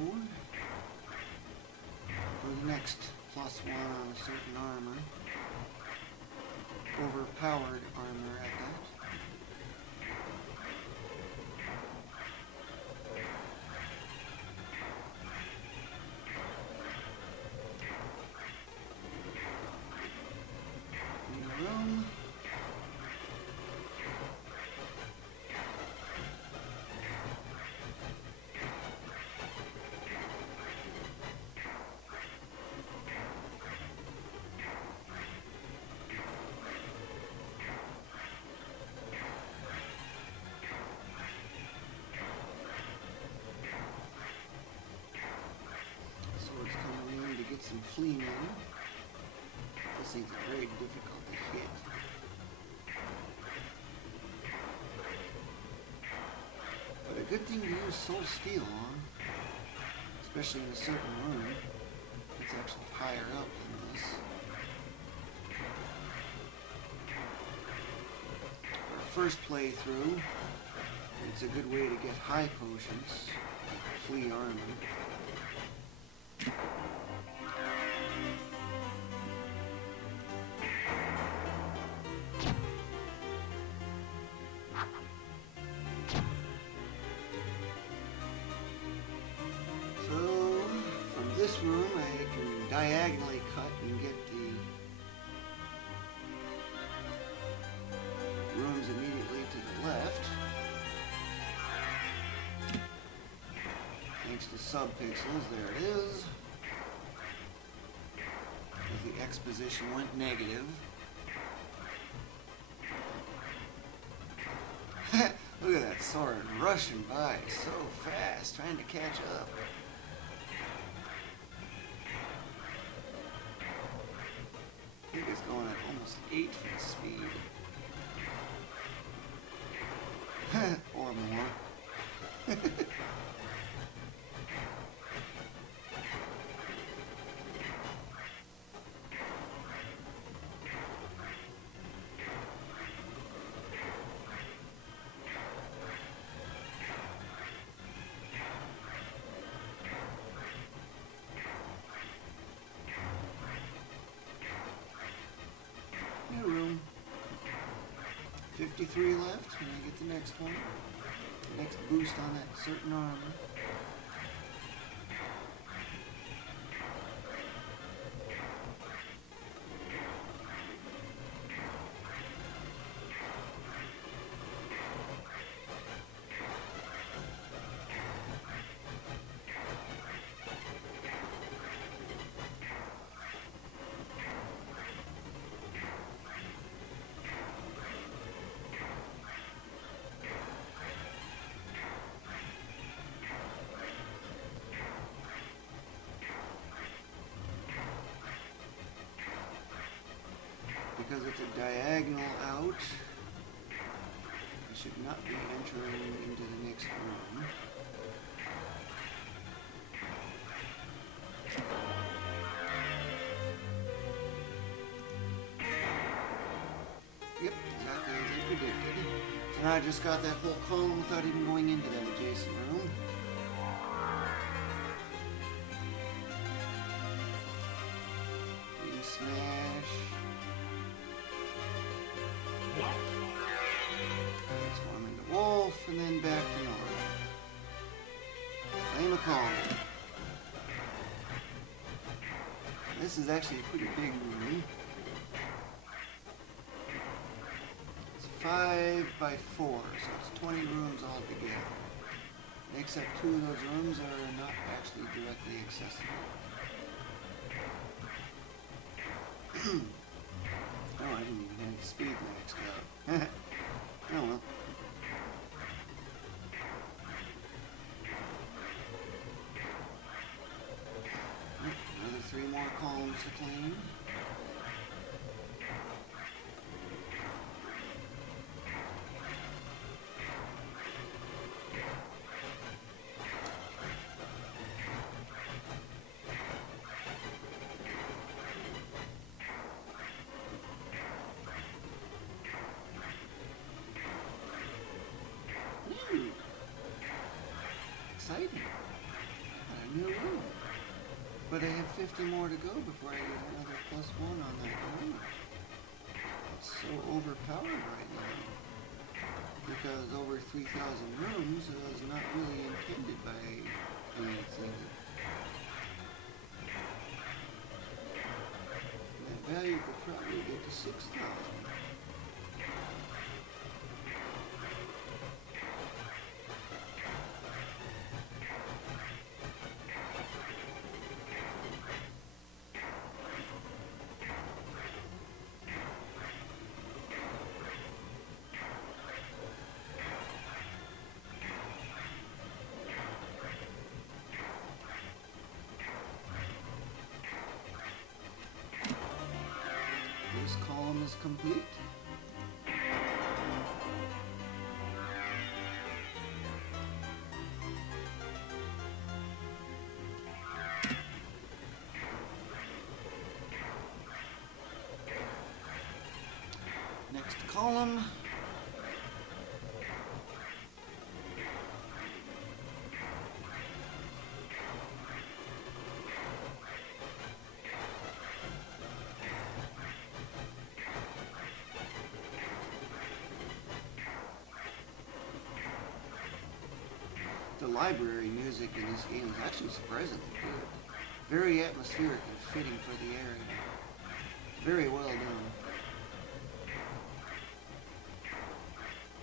for the next +1 on a certain armor. Overpowered armor at that. New room. Some fleeing. This thing's very difficult to hit. But a good thing to use soul steel on, especially in a certain room. It's actually higher up than this. first playthrough. It's a good way to get high potions, flea armor. So, from this room I can diagonally cut and get the rooms immediately to the left. Thanks to subpixels, there it is. Because the exposition went negative. Look at that sword rushing by so fast, trying to catch up. I think it's going at almost 8 feet speed. Or more. New room. 53 left, and I get the next one. Next boost on that certain armor. Because it's a diagonal out, I should not be entering into the next room. Yep, exactly as I predicted. So now I just got that whole column without even going into that adjacent room. Beam smash. Transform into wolf, and then back to normal. Flame a column. This is actually a pretty big room. It's 5 by 4, so it's 20 rooms altogether. Except 2 of those rooms are not actually directly accessible. Oh, I didn't even have the speed maxed out. Oh well. Another 3 more columns to clean. Exciting. Got a new room. But I have 50 more to go before I get another +1 on that room. It's so overpowered right now. Because over 3,000 rooms is not really intended by anything. That value could probably get to 6,000. This column is complete. Next column. library music in this game is actually surprisingly good. Very atmospheric and fitting for the area. Very well done.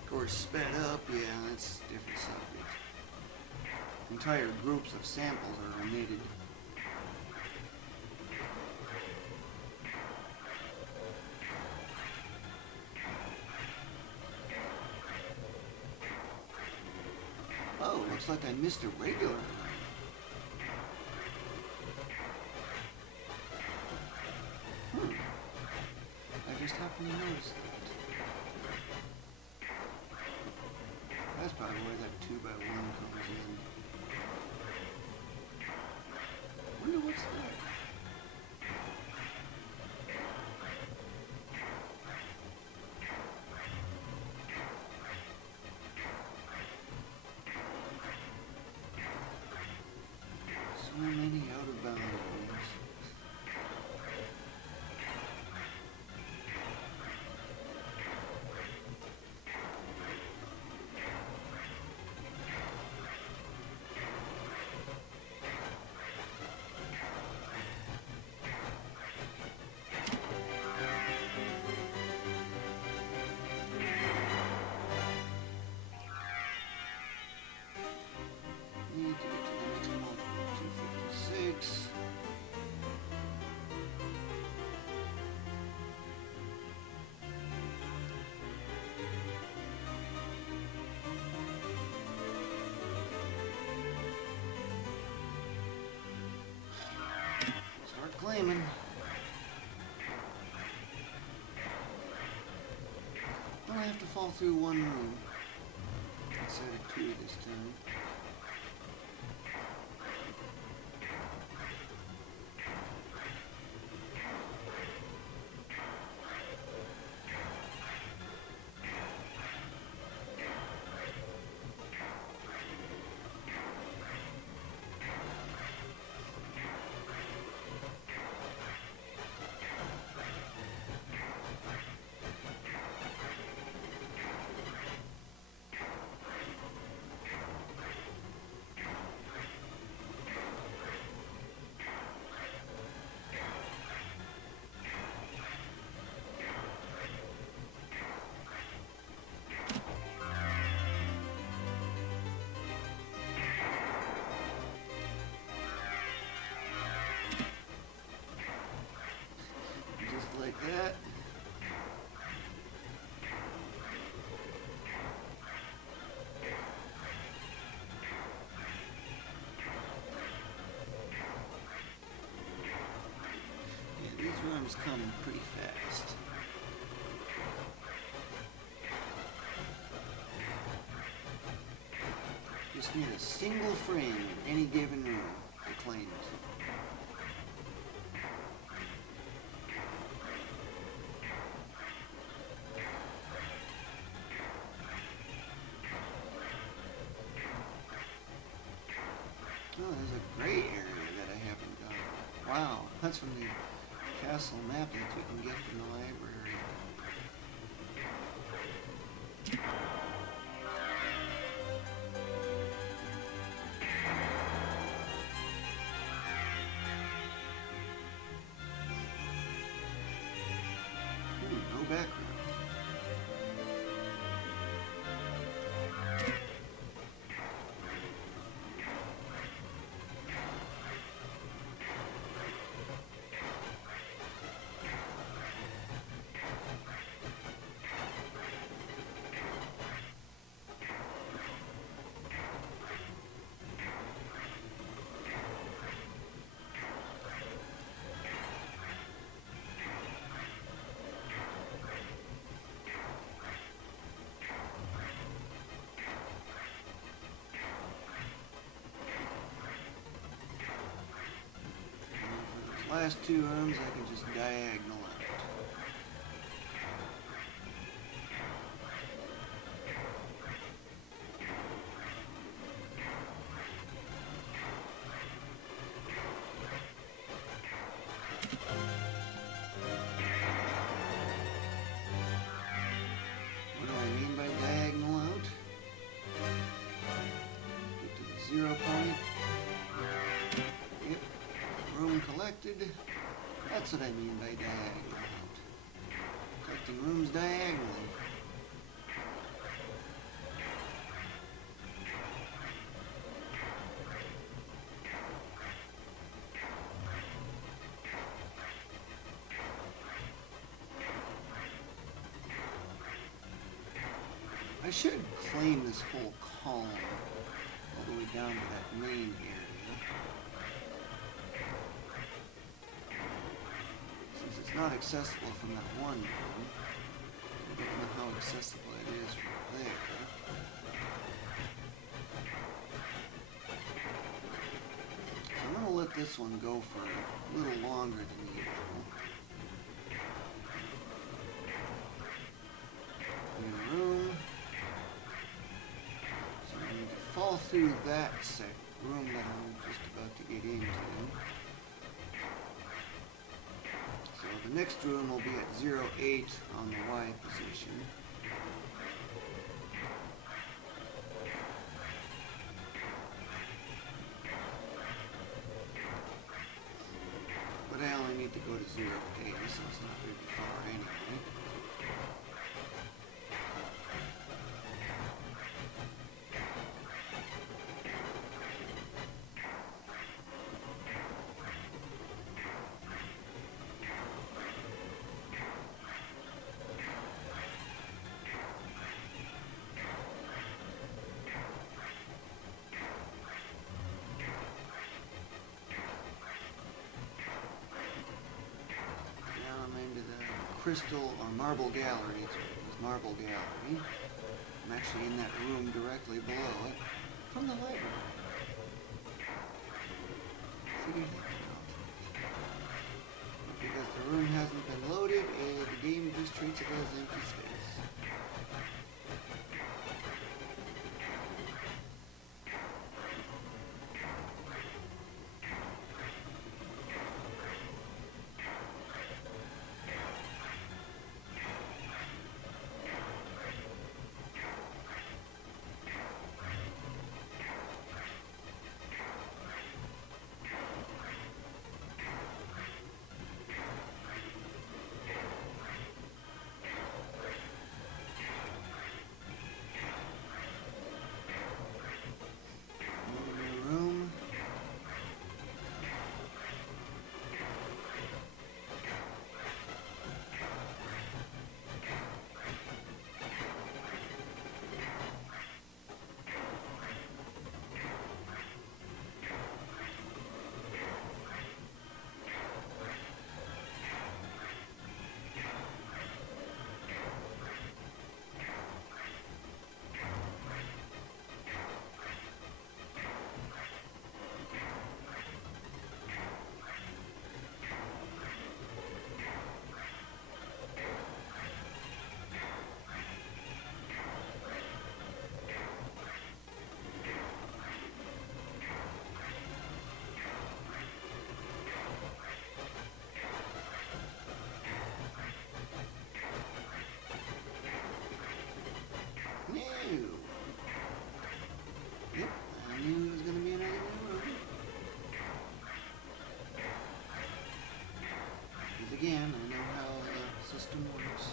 Of course, sped up, yeah, that's a different subject. Entire groups of samples are emitted. Oh, looks like I missed a regular one. I just happened to notice that. That's probably where that 2x1 comes in. Wonder what's that? So many out of bounds. Need to get to the next one. 256. Start claiming. Don't have to fall through one room instead of two this time. Just like that. Yeah, these rooms come pretty fast. Just need a single frame in any given room to claim it. Oh, there's a gray area that I haven't done. Wow, that's from the castle map that you can get from the library. No background. Last two rooms I can just diagonal out. What do I mean by diagonal out? Get to the 0 point. Yep, room collected. That's what I mean by diagonal. Collecting rooms diagonally. I should claim this whole column all the way down to that main area. Since it's not accessible from that one room, I don't know how accessible it is from there. So I'm going to let this one go for a little longer than usual. New room. Fall through that room that I'm just about to get into. So the next room will be at 0,8 on the Y position. But I only need to go to 0,8, so it's not very far anyway. Crystal or Marble Gallery. It's Marble Gallery. I'm actually in that room directly below it from the library. Figured that out. Because the room hasn't been loaded, the game just treats it as empty space. Yep, I knew there was going to be another new room. Because again, I know how the system works.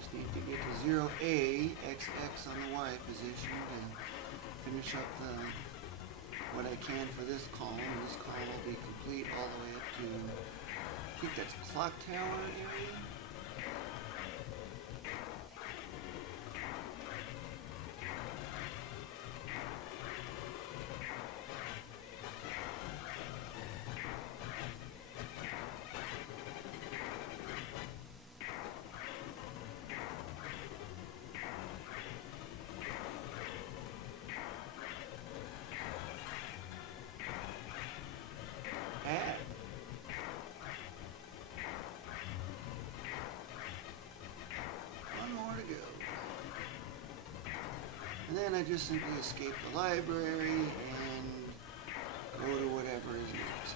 Just need to get to 0A, XX on the Y position to finish up what I can for this column. And this column will be complete all the way up to, I think that's Clock Tower area. And then I just simply escape the library and go to whatever is next.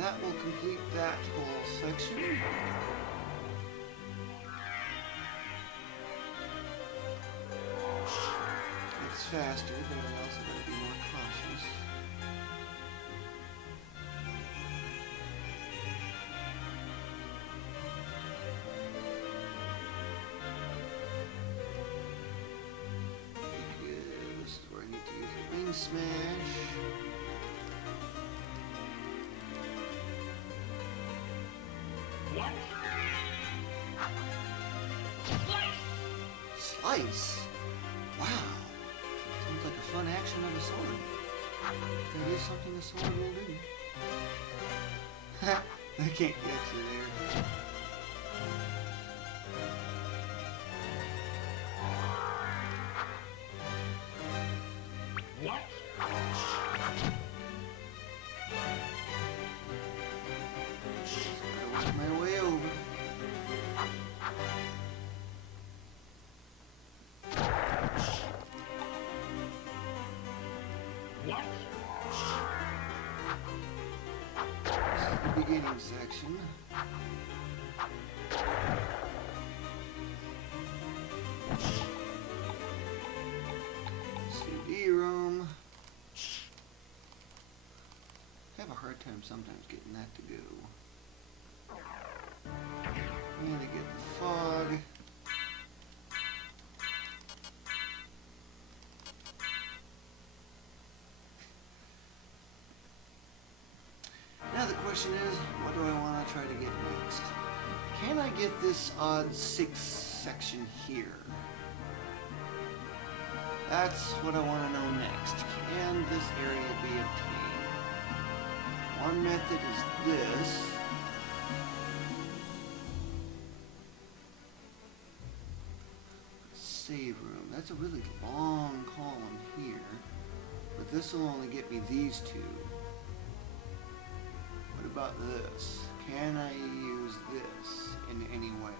that will complete that whole section. It's faster, but I also got to be more cautious. This is where I need to use a wing smash. What? Slice? Wow. Sounds like a fun action of a sword. That is something a sword will do. Ha! I can't get you there. What? Gotta work my way over. What? This is the beginning section. CD-ROM. I have a hard time sometimes getting that to go. And to get the fog. Now the question is, what do I want to try to get next? Can I get this odd 6 section here? That's what I want to know next. Can this area be obtained? One method is this. Save room. That's a really long column here. But this will only get me these two. What about this? Can I use this in any way?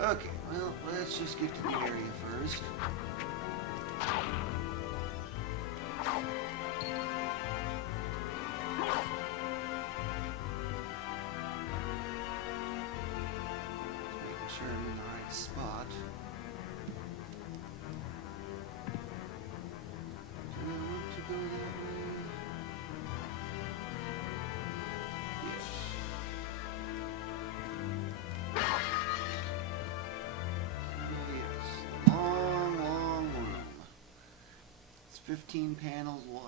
Okay, well, let's just get to the area first. Making sure I'm in the right spot. Do I want to go that way? Yes. Yes. Long, long room. It's 15 panels wide.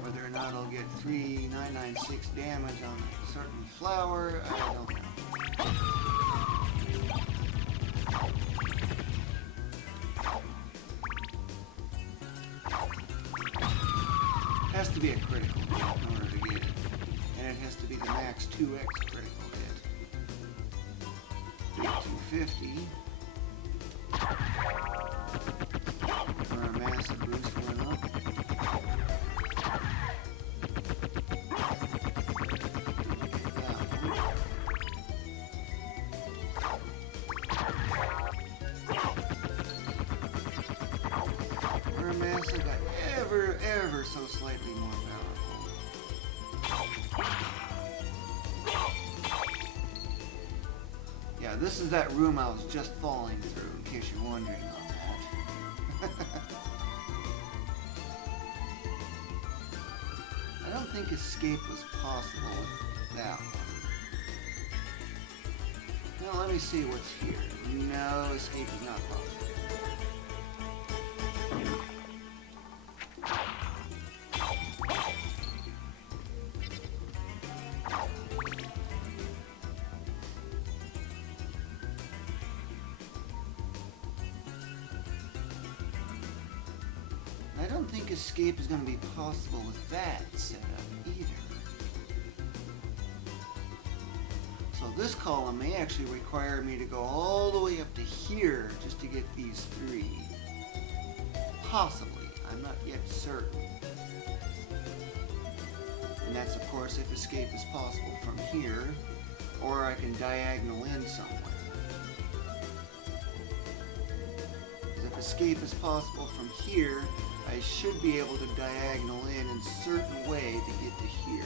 Whether or not I'll get 3996 damage on a certain flower, I don't know. Has to be a critical hit in order to get it. And it has to be the max 2x critical hit. 250. For a massive boost went up. Massive got ever so slightly more powerful. Yeah, this is that room I was just falling through, in case you're wondering on that. I don't think escape was possible with that one. Now let me see what's here. No, escape is not possible. I don't think escape is going to be possible with that setup either. So this column may actually require me to go all the way up to here just to get these 3. Possibly. I'm not yet certain. And that's of course if escape is possible from here, or I I can diagonal in somewhere. If escape is possible from here, I should be able to diagonal in a certain way to get to here.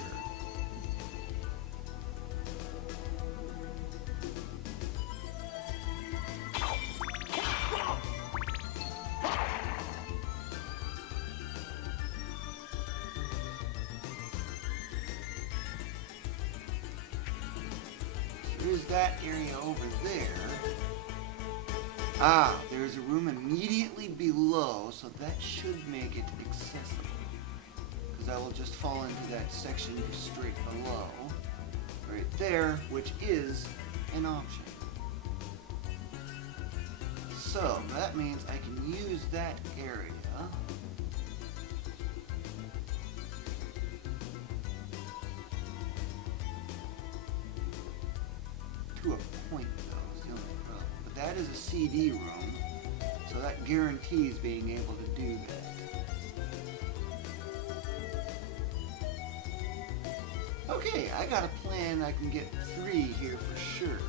There's that area over there. Ah, there's a room immediately below, so that should make it accessible. Because I will just fall into that section straight below. Right there, which is an option. So, that means I can use that area. To a point, though, is the only problem. But that is a CD room, so that guarantees being able to do that. Okay, I got a plan. I can get 3 here for sure.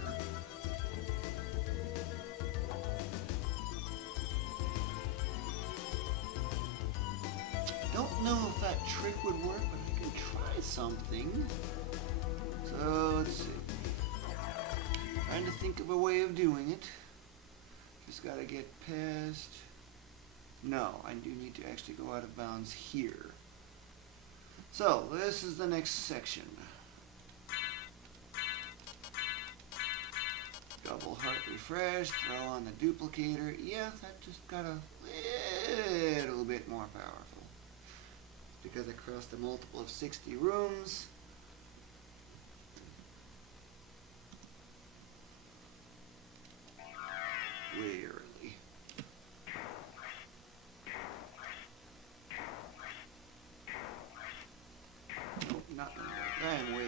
Don't know if that trick would work, but I can try something. So, let's see. Trying to think of a way of doing it. Just gotta get past... No, I do need to actually go out of bounds here. So, this is the next section. Double heart refresh, throw on the duplicator. Yeah, that just got a little bit more powerful. Because I crossed a multiple of 60 rooms. Way early. Nope, not gonna work. I am way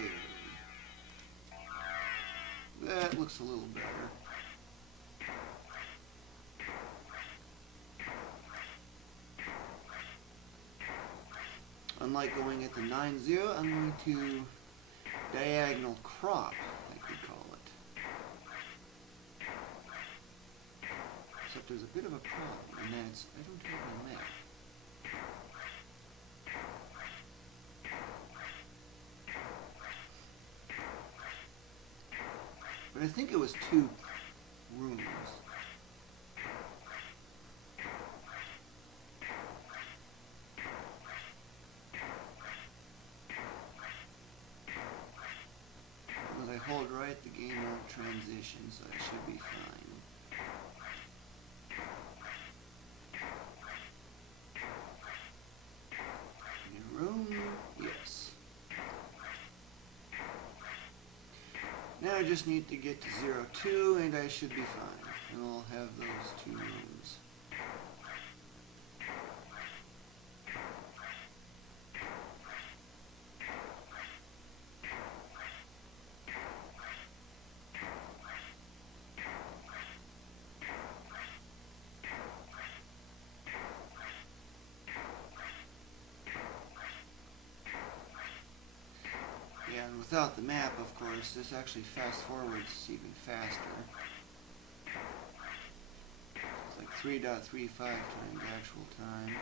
early. That looks a little better. Unlike going at the 9-0, I'm going to diagonal crop, I could call it. Except there's a bit of a problem, and that's I don't have a map. But I think it was 2 rooms. Well, I hold right, the game won't transition, so I should be fine. New room? Yes. Now I just need to get to 0-2 and I should be fine. And I'll have those 2 rooms. Yeah, and without the map, of course, this actually fast forwards even faster. It's like 3.35 times actual time.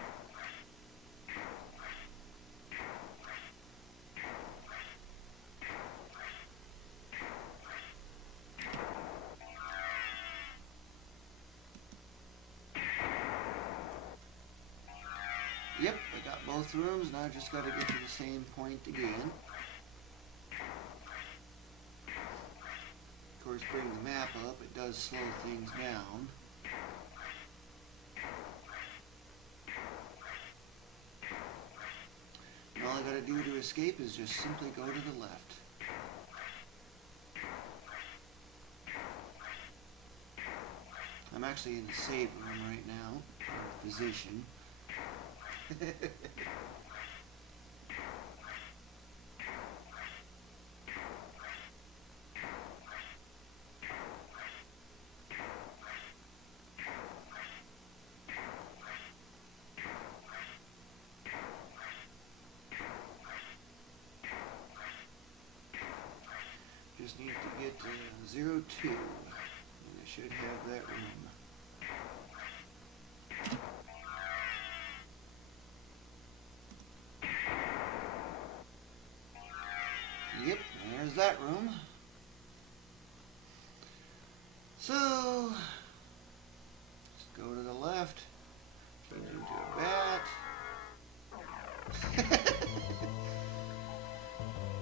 Yep, I got both rooms, now I just gotta get to the same point again. Of course, bring the map up, it does slow things down. And all I gotta do to escape is just simply go to the left. I'm actually in the save room right now, or position. Just need to get 02. And I should have that room. Yep, there's that room. So, let's go to the left. Change into a bat.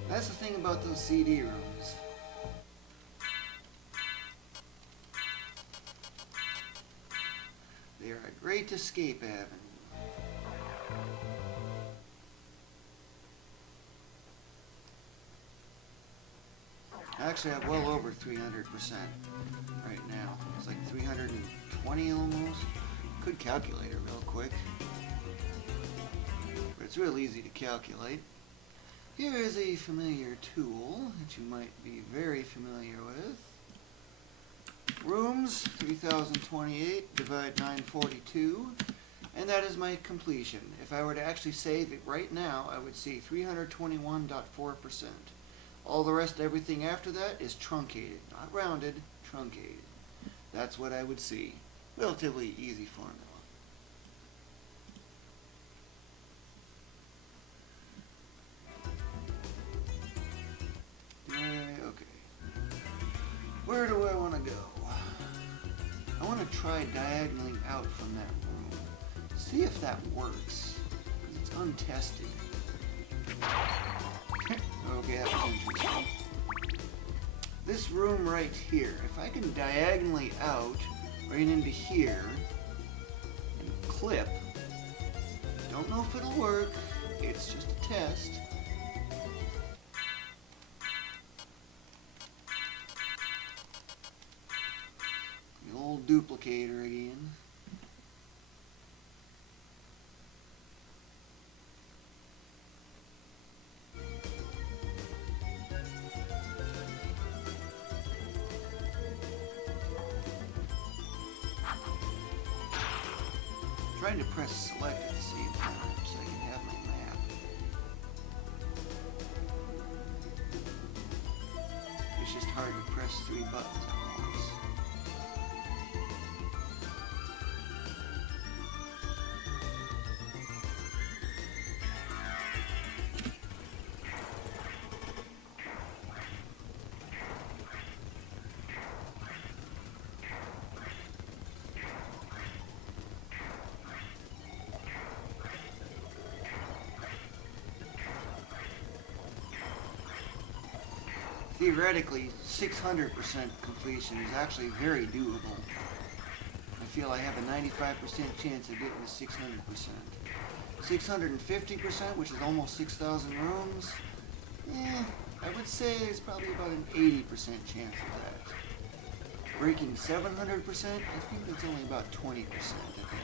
That's the thing about those CD rooms. They are a great escape avenue. I actually have well over 300% right now. It's like 320 almost. Could calculate it real quick. But it's real easy to calculate. Here is a familiar tool that you might be very familiar with. Rooms, 3028, divide 942, and that is my completion. If I were to actually save it right now, I would see 321.4%. All the rest, everything after that is truncated, not rounded, truncated. That's what I would see. Relatively easy formula. Okay. Where do I want to go? I want to try diagonaling out from that room. See if that works. It's untested. Okay, that was interesting. This room right here, if I can diagonally out right into here and clip, don't know if it'll work, it's just a test. The old duplicator again. Trying to press select at the same time so I can have my map. It's just hard to press 3 buttons at once. Theoretically, 600% completion is actually very doable. I feel I have a 95% chance of getting to 600%. 650%, which is almost 6,000 rooms, I would say there's probably about an 80% chance of that. Breaking 700%, I think it's only about 20% at that point.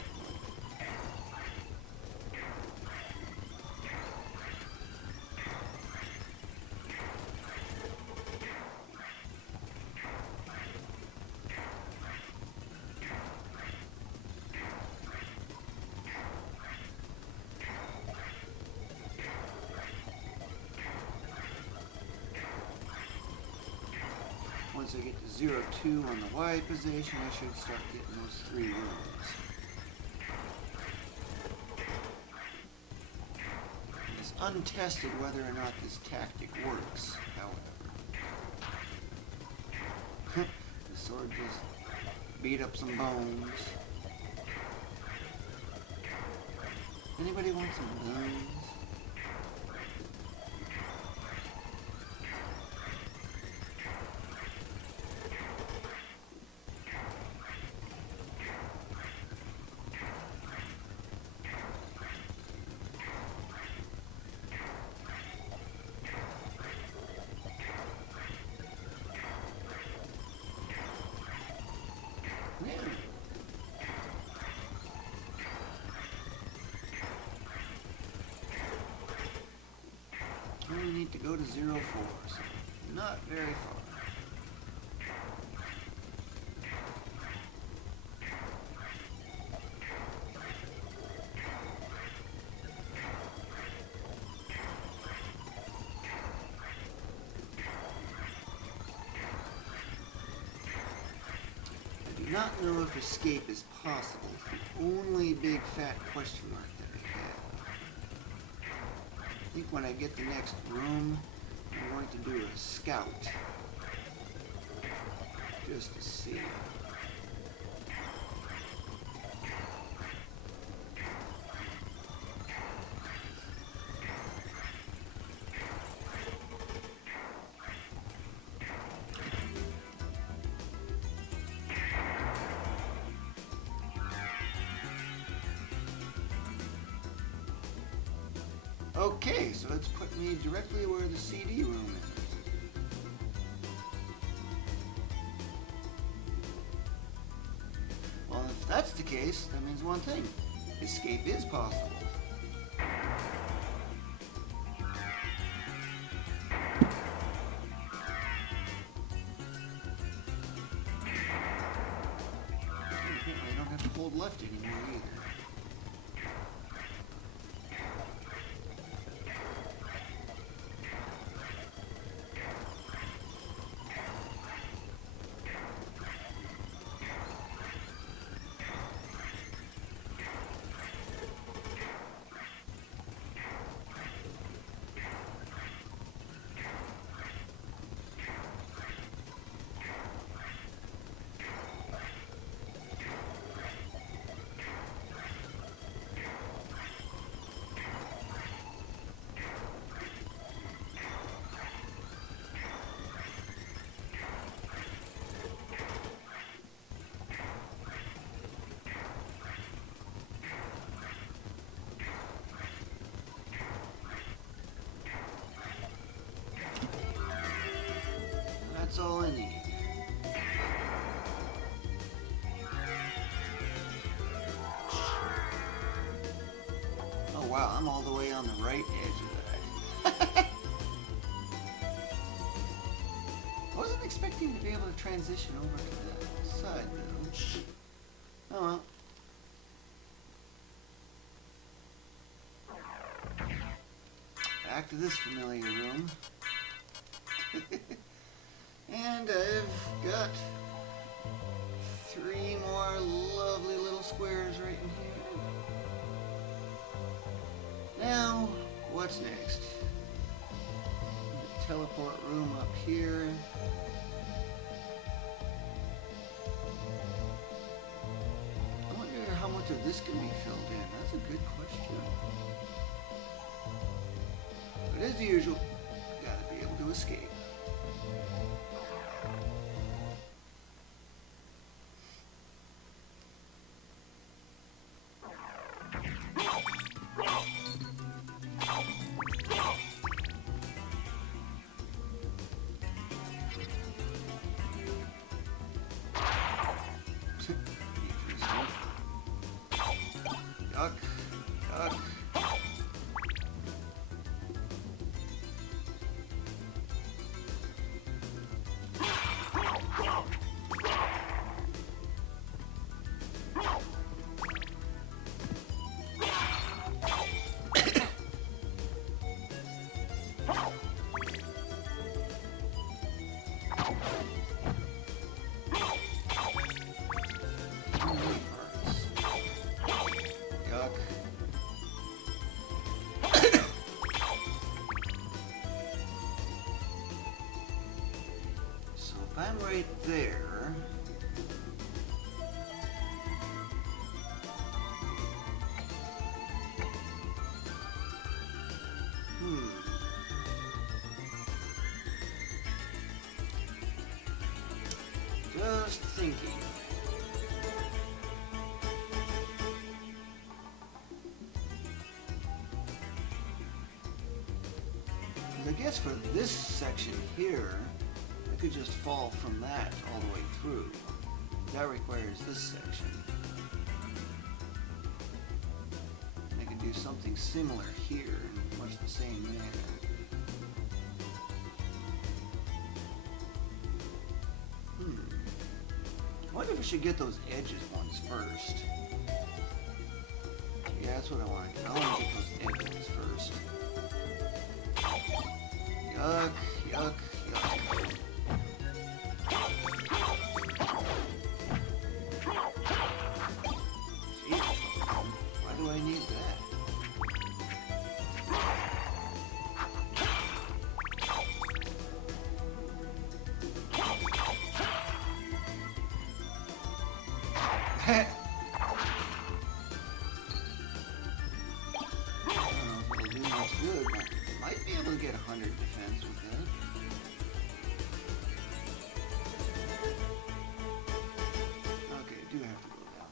Once I get to 0-2 on the Y position, I should start getting those 3 rooms. It's untested whether or not this tactic works, however. The sword just beat up some bones. Anybody want some bones? We need to go to 0-4, so not very far. not know if escape is possible. It's the only big fat question mark that I have. I think when I get the next room, I'm going to do a scout. Just to see. Okay, so it's put me directly where the CD room is. Well, if that's the case, that means one thing. Escape is possible. Apparently I don't have to hold left anymore either. That's all I need. Oh wow, I'm all the way on the right edge of that. I wasn't expecting to be able to transition over to the side though. Oh well. Back to this familiar room. And I've got 3 more lovely little squares right in here. Now, what's next? The teleport room up here. I wonder how much of this can be filled in. That's a good question. But as usual, gotta be able to escape. Yuck, yuck. Yuck. So if I'm right there, just thinking. I guess for this section here, I could just fall from that all the way through. That requires this section. I could do something similar here in much the same manner. I wonder if I should get those edges ones first. Yeah, that's what I want to do. I want to get those edges first. Yuck, yuck, yuck. I don't know if it'll do much good, but might be able to get 100 defense with that. Okay, I do have to go down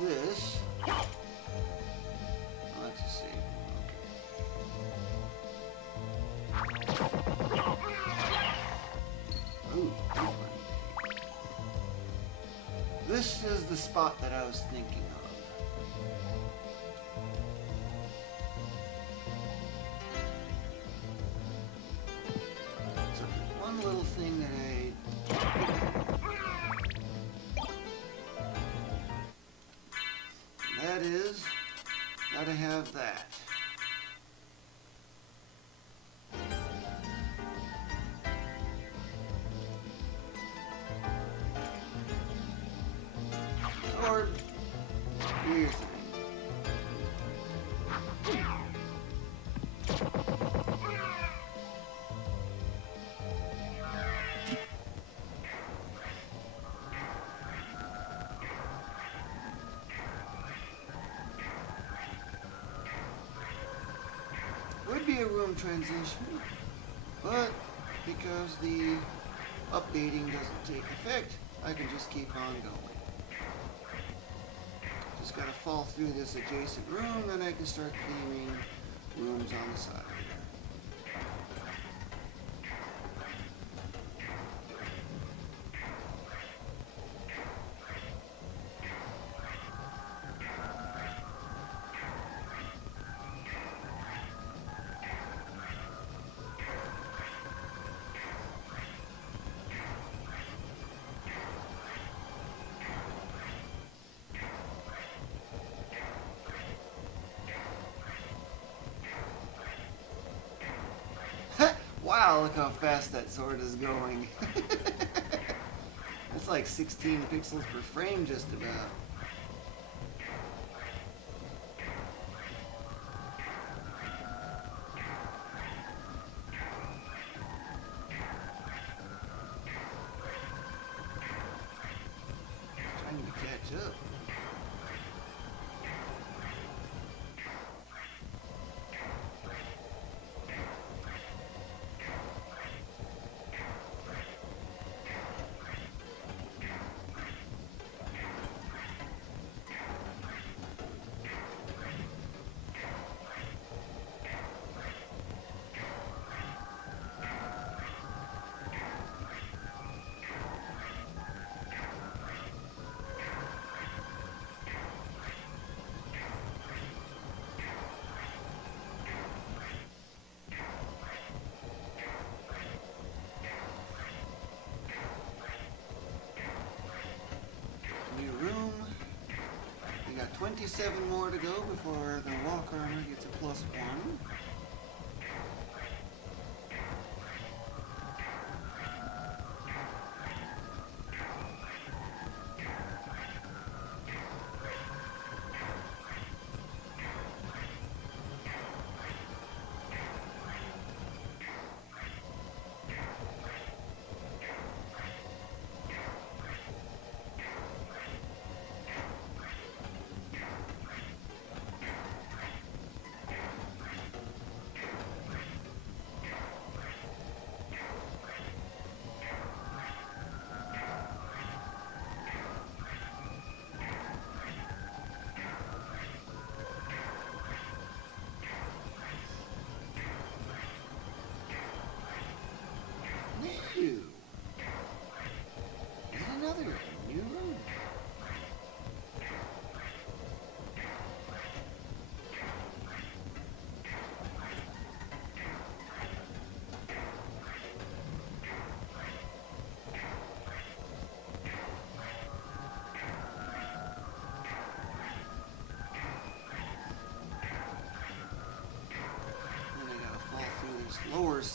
this. Oh, that's a save. Okay. Ooh, this is the spot that I was thinking of. So there's one little thing that that is, gotta have that. Or, here's the thing. Would be a room transition, but because the updating doesn't take effect, I can just keep on going. Just gotta fall through this adjacent room, and I can start theming rooms on the side. Wow, look how fast that sword is going. That's like 16 pixels per frame just about. Trying to catch up. New room. We got 27 more to go before the walk armor gets a +1.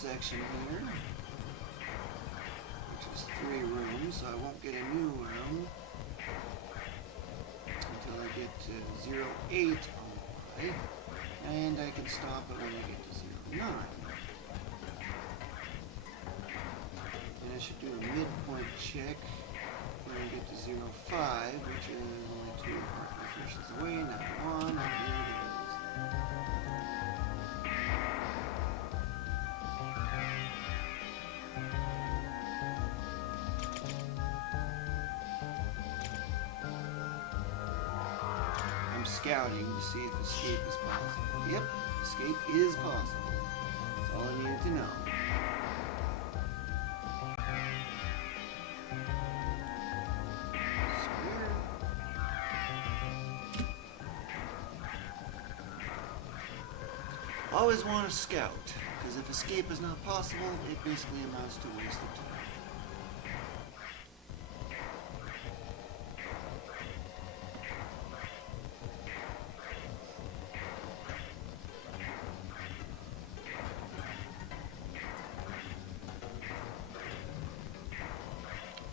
section here, which is 3 rooms, so I won't get a new room until I get to 08 on Y, and I can stop it when I get to 09. And I should do a midpoint check when I get to 05, which is only 2 heart refreshes away, not 1, and here it is. Scouting to see if escape is possible. Yep, escape is possible. That's all I needed to know. Square. Always want to scout, because if escape is not possible, it basically amounts to wasted time.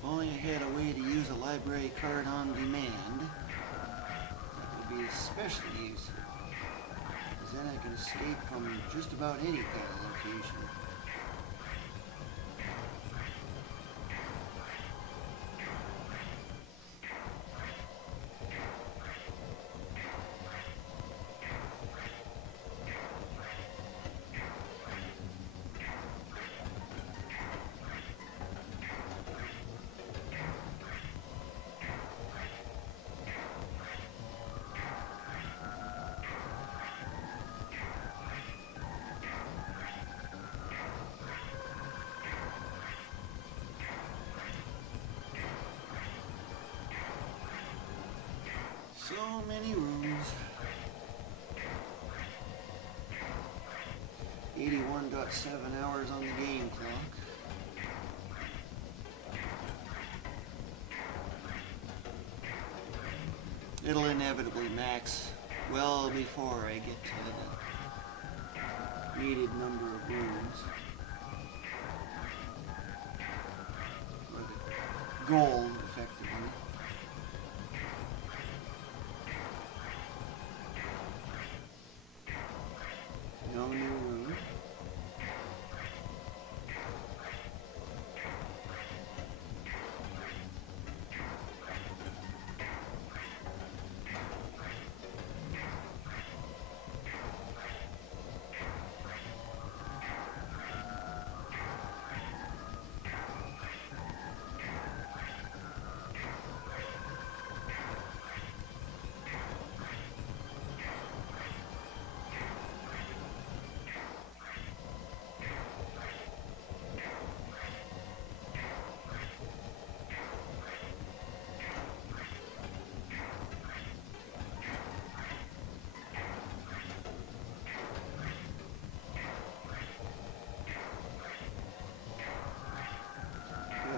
Only I had a way to use a library card on demand, that would be especially useful, because then I can escape from just about any kind of location. So many rooms. 81.7 hours on the game clock. It'll inevitably max well before I get to the needed number of rooms. Or the goal, effectively. No new room.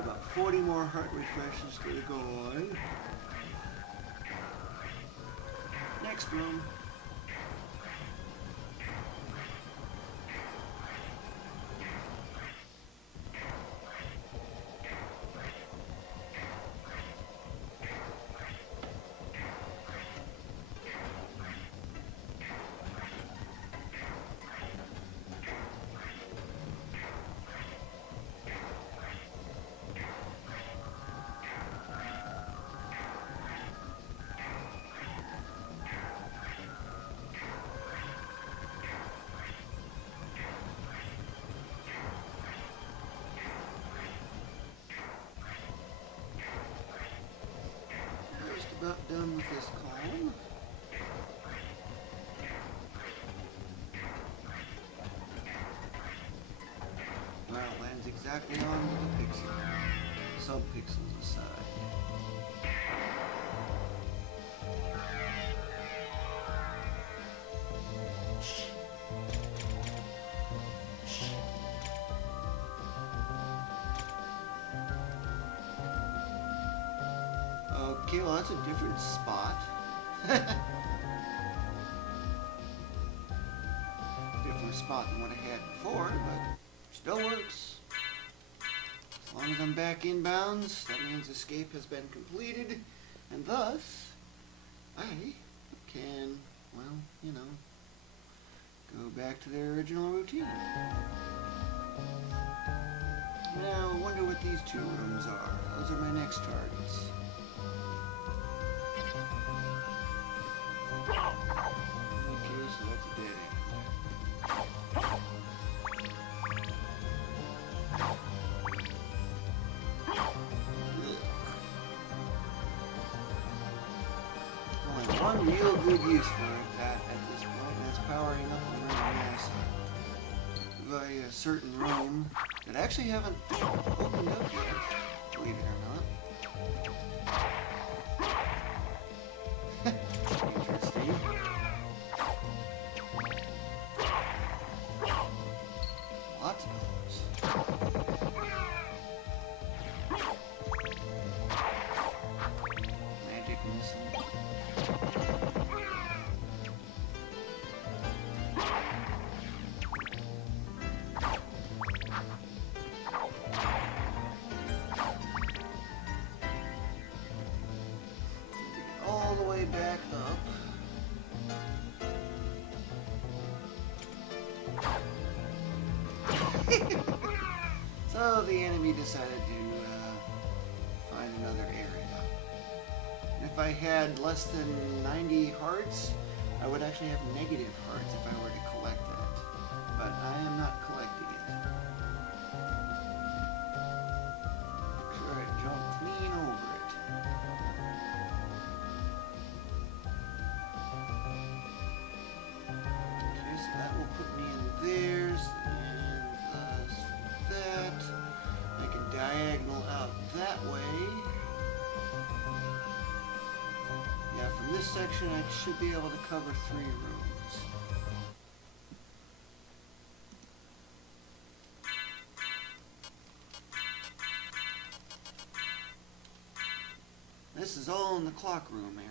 About 40 more heart refreshes to go on. Next room. About done with this column. Well, it lands exactly on the pixel. Sub-pixels aside. Okay, well that's a different spot. Different spot than what I had before, but Still works. As long as I'm back inbounds, that means escape has been completed, and thus, I can, well, you know, go back to their original routine. Now, I wonder what these two rooms are. Those are my next targets. Okay, so that's a dead end. Only one real good use for that at this point, and that's powering up the room mass by a certain room that actually haven't opened up yet, believe it or not. Interesting. Lots of those. Magic missile. All the way back up. So the enemy decided to find another area. If I had less than 90 hearts, I would actually have negative hearts if I were to collect that. But I am not collecting it. Make sure I jump clean over it. Okay, so that will put me in theirs, and thus that. I can diagonal out that way. Yeah, from this section I should be able to cover 3 rooms. This is all in the clock room area.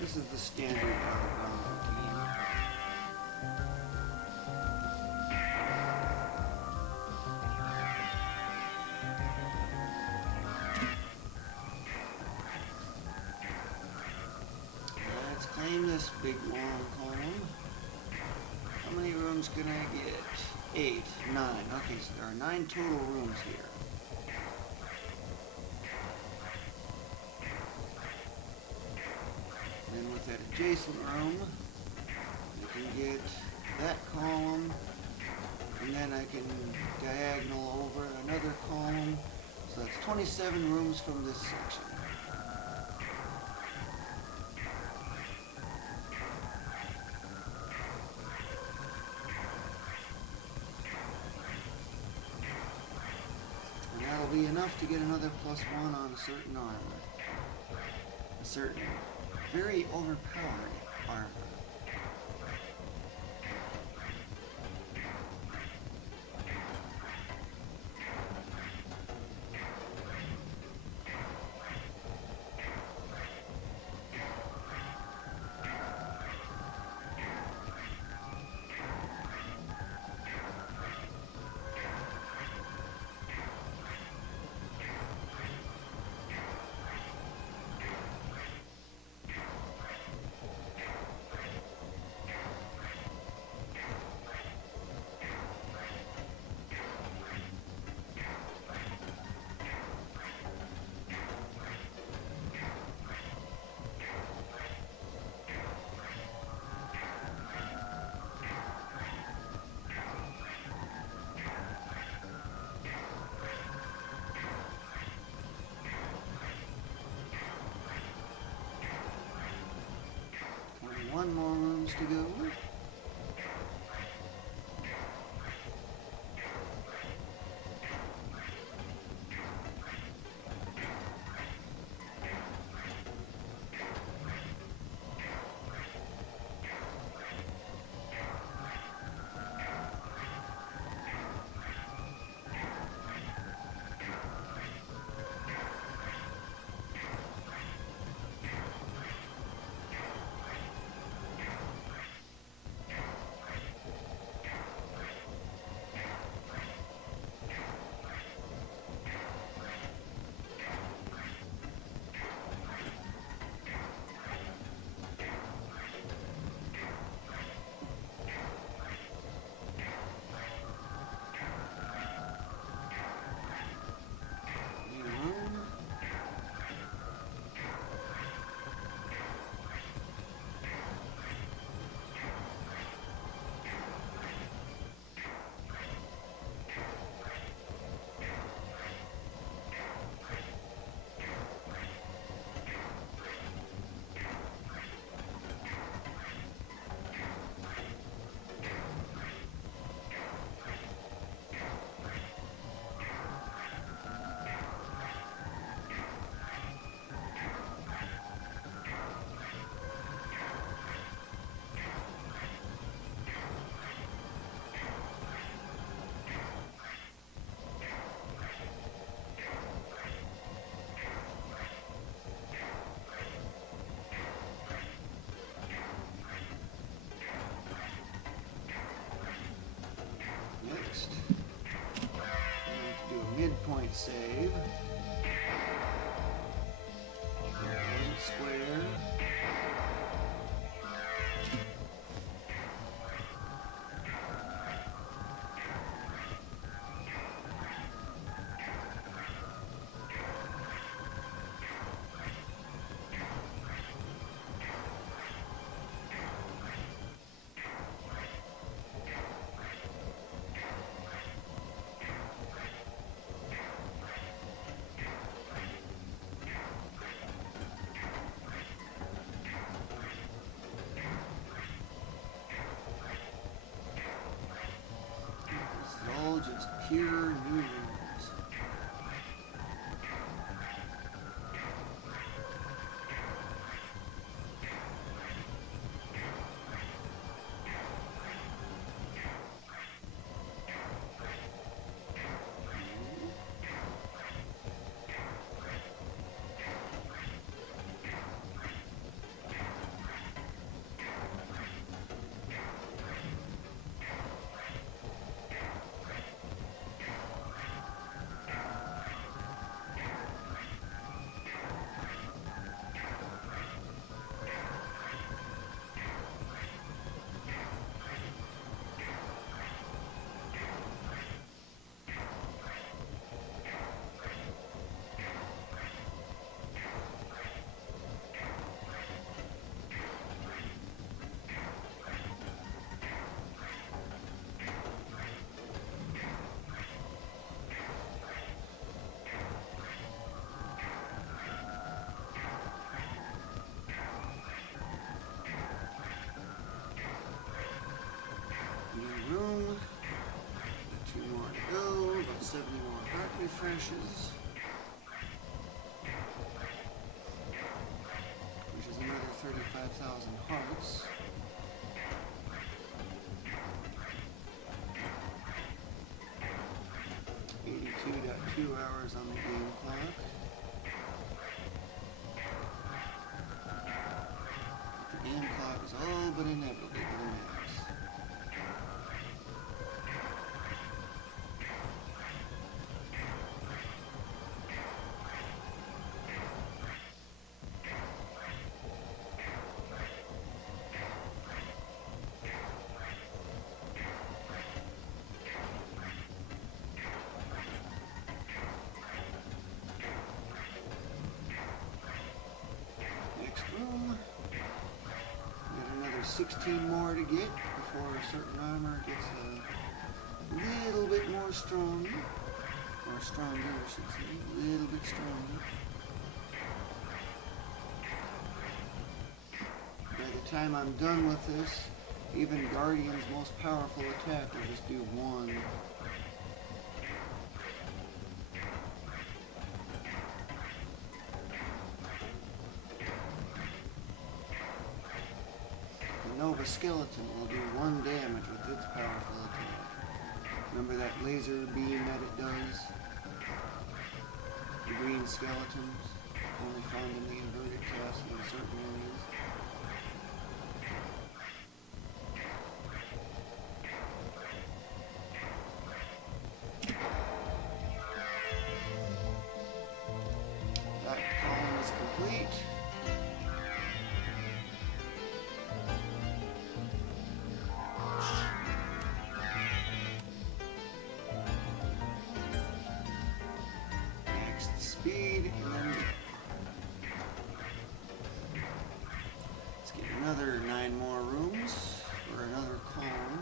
This is the standard routine. Let's claim this big long column. How many rooms can I get? 8, 9. Okay, so there are 9 total rooms here. And with that adjacent room, I can get that column, and then I can diagonal over another column. So that's 27 rooms from this section. And that'll be enough to get another +1 on a certain armor. A certain very overpowered armor. One more rooms to go. save. Wasn't square. Just pure new rooms. Room. 2 more to go. About 70 more heart refreshes. Which is another 35,000 hearts. .2 hours on the game clock. The game clock is all but inevitably to the max. Room. Got another 16 more to get before a certain armor gets a little bit more strong. Or stronger, I should say. A little bit stronger. By the time I'm done with this, even Guardian's most powerful attack will just do 1. Nova Skeleton will do 1 damage with its powerful attack. Remember that laser beam that it does? The green skeletons, only found in the inverted castle in certain areas. That column is complete. Speed, and then let's get another 9 more rooms for another column.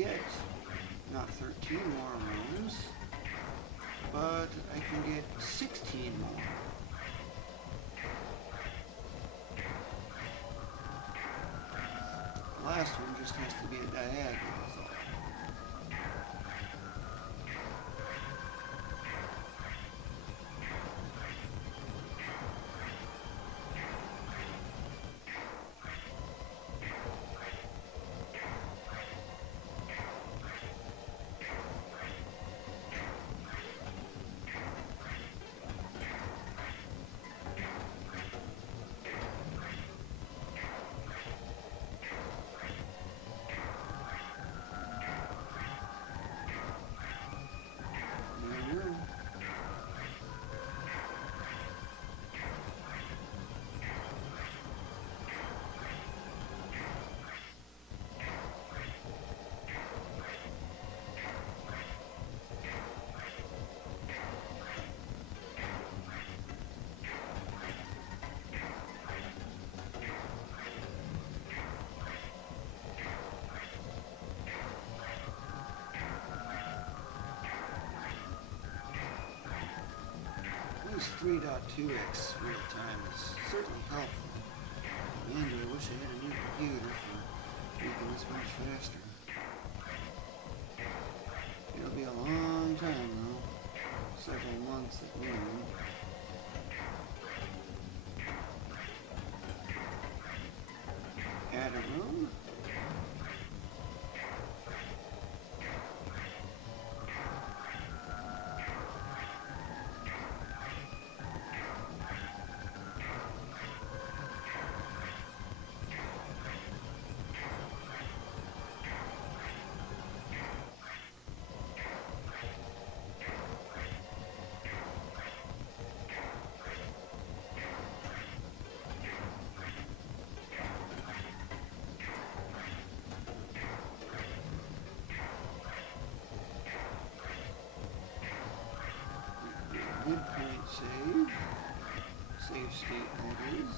get not 13 more rooms, but I can get 16 more. The last one just has to be a diagonal, is all. This 3.2x real time is certainly helpful. Man, do I wish I had a new computer for making this much faster. It'll be a long time though. Several months at minimum. Add a room. Midpoint save. Save state that is.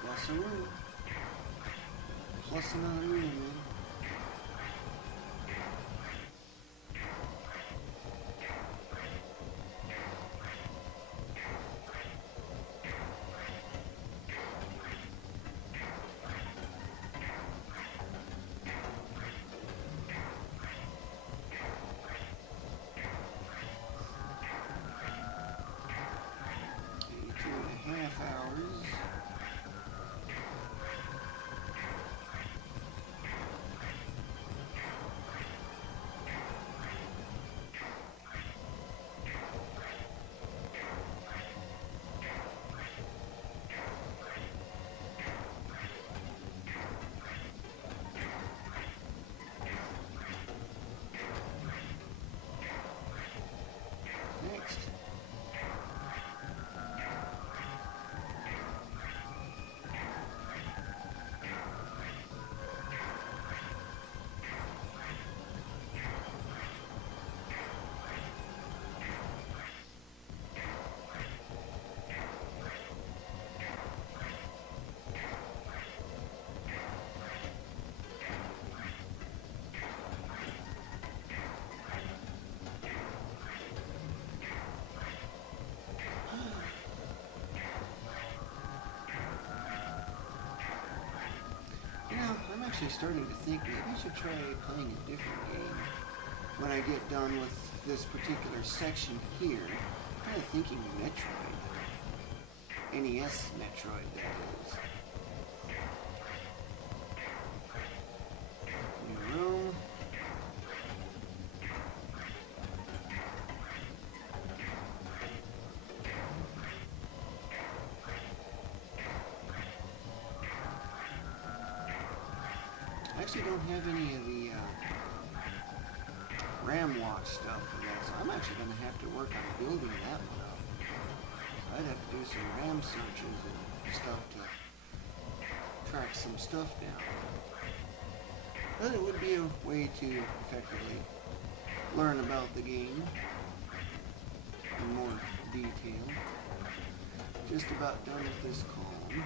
Plus a room. Plus another room, man. actually starting to think maybe I should try playing a different game when I get done with this particular section here. I'm kind of thinking Metroid. NES Metroid, that is. New room. I actually don't have any of the RAM watch stuff for that, so I'm actually going to have to work on building that one up. I'd have to do some RAM searches and stuff to track some stuff down. But it would be a way to effectively learn about the game in more detail. Just about done with this column.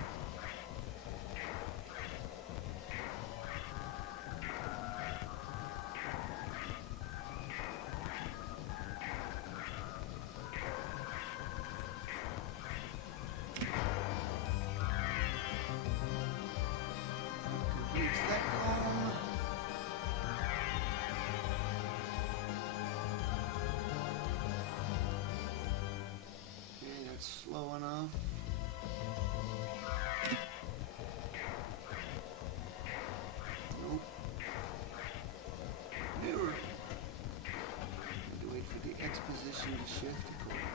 Completes that column. Okay, that's slow enough. Nope. Mirror. Need to wait for the exposition to shift accordingly.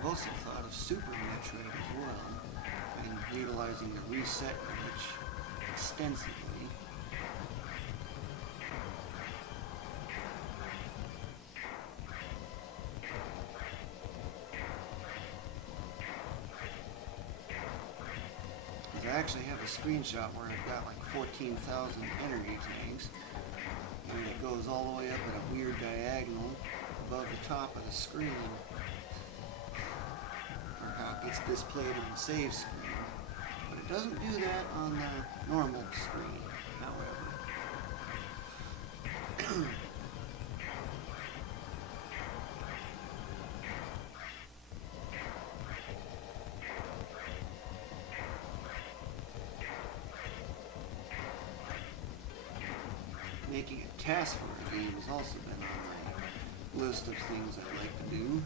I've also thought of Super Metroid as well, and utilizing the reset glitch extensively. Because I actually have a screenshot where I've got like 14,000 energy tanks, and it goes all the way up at a weird diagonal above the top of the screen. It gets displayed on the save screen, but it doesn't do that on the normal screen, however. Making a task for a game has also been on my list of things I'd like to do.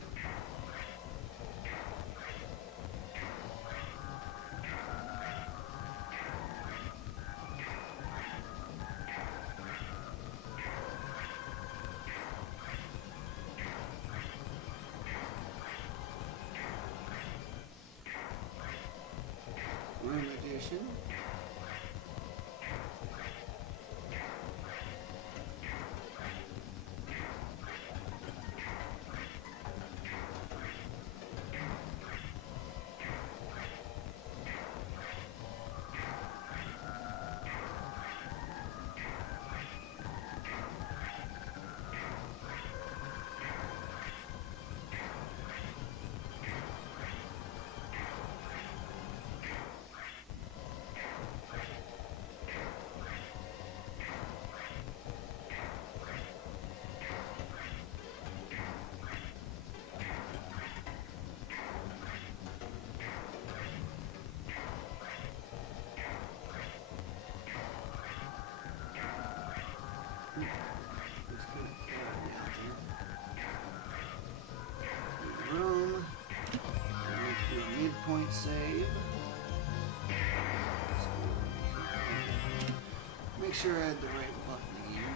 Room edition. save. Make sure I had the right button again.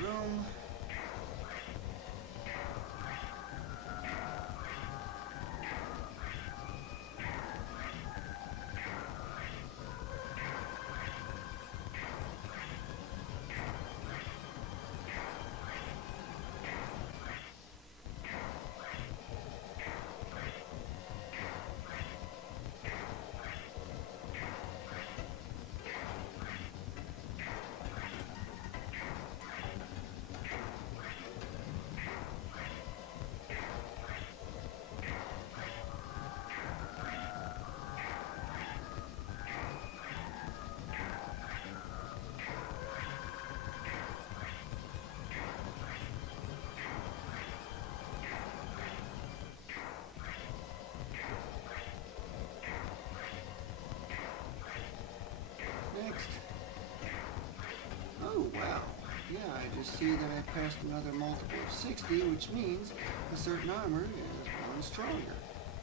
Room. Next. Oh, wow. Yeah, I just see that I passed another multiple of 60, which means a certain armor is growing stronger.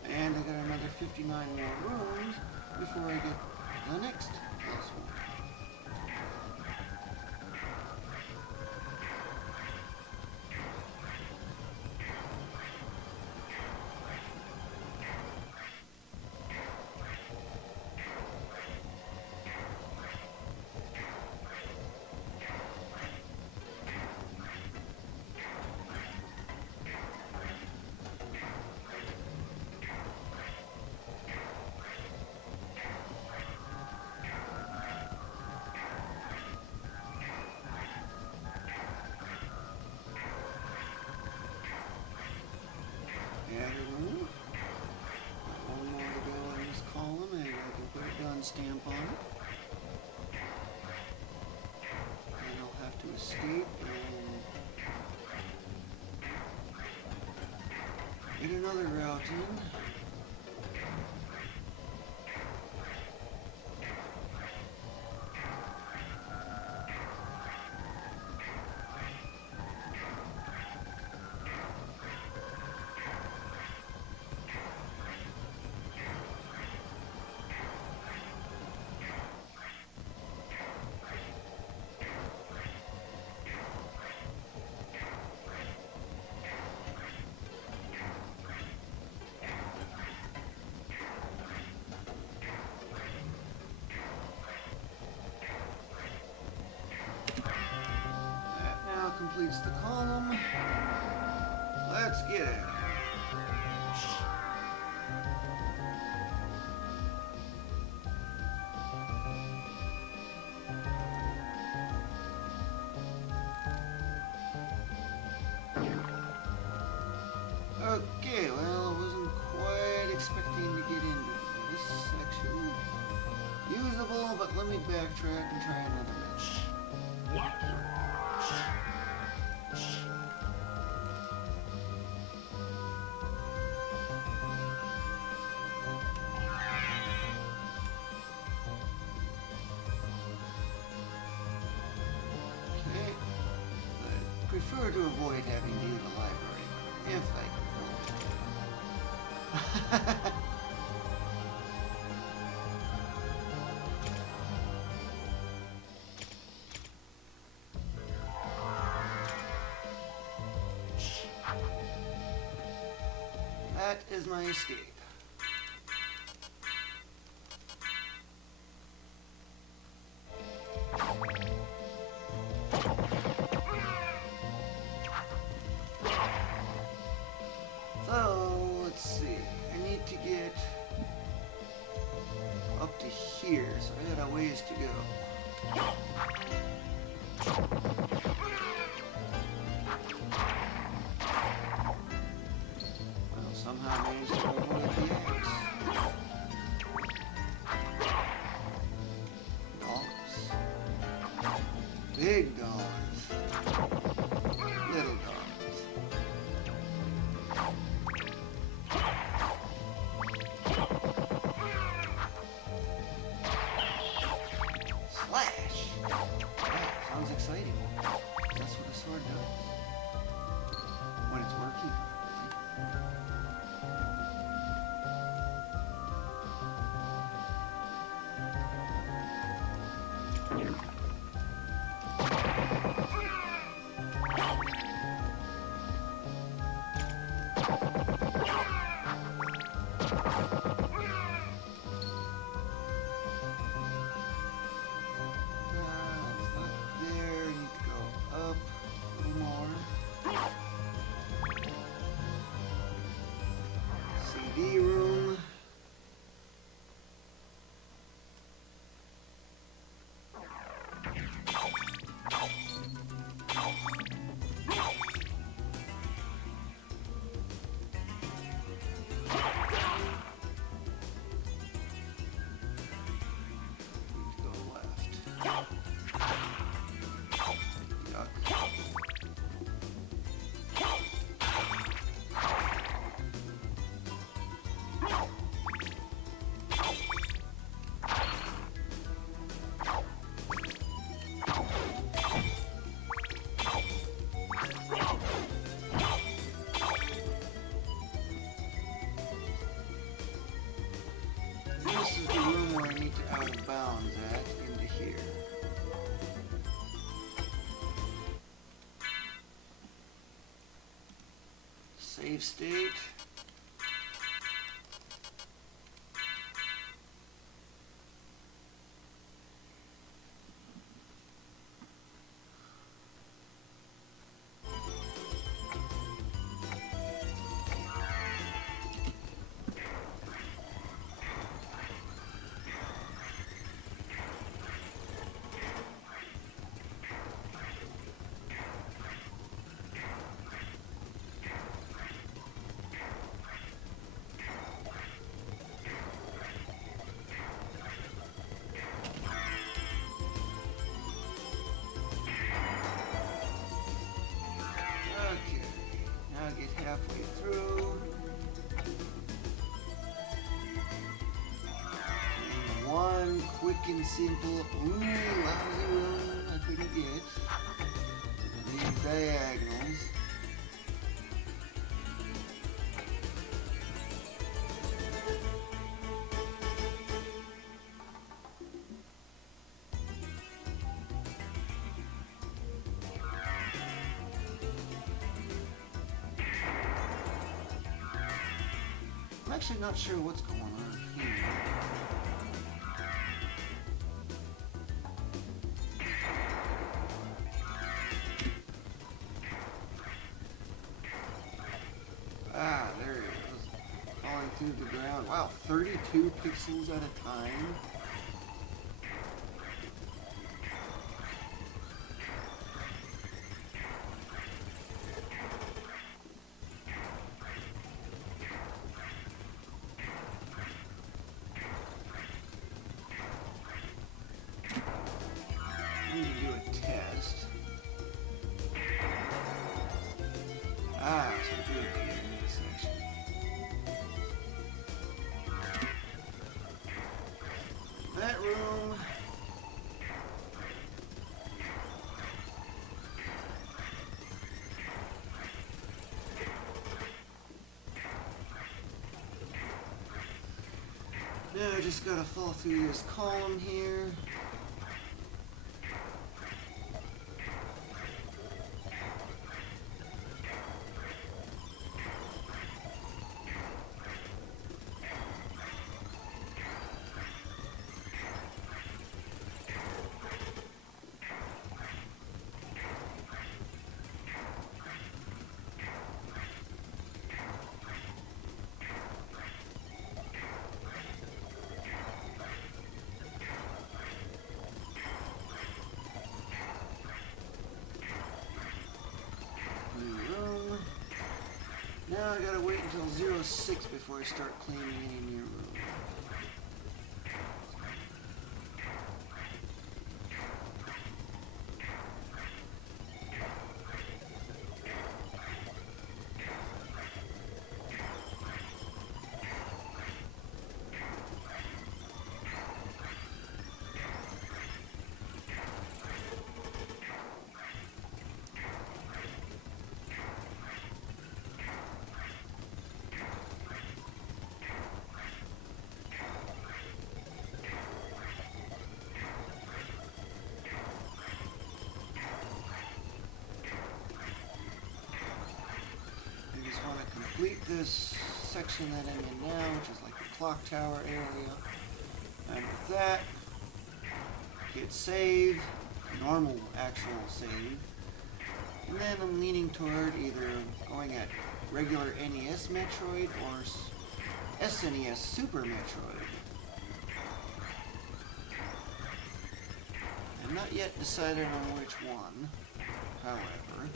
And I got another 59 more rooms before I get the next plus one. One more to go in this column, and I can put a done stamp on it. And I'll have to escape and get another route in. Completes the column. Let's get it. Okay, well, I wasn't quite expecting to get into this section. Usable, but let me backtrack and try another match. What? Prefer to avoid having to use a library if I can help it. That is my escape. So, Big dollars. Little dollars. Slash! Yeah, sounds exciting. That's what a sword does. When it's working properly. CD room. Go left. Duck. This is the room where I need to out of bounds at into here. Save state. Get halfway through. And one quick and simple, lousy room I couldn't get. These diagonals. I'm actually not sure what's going on here. Ah, there it is. Falling through the ground. Wow, 32 pixels at a time. Do a test. Ah, so do it here in this section. That room. Now I just gotta fall through this column here. Now I gotta wait until 06 before I start cleaning any new room. complete this section that I'm in now, which is like the clock tower area. And with that, hit save, normal actual save. And then I'm leaning toward either going at regular NES Metroid or SNES Super Metroid. I'm not yet decided on which one, however.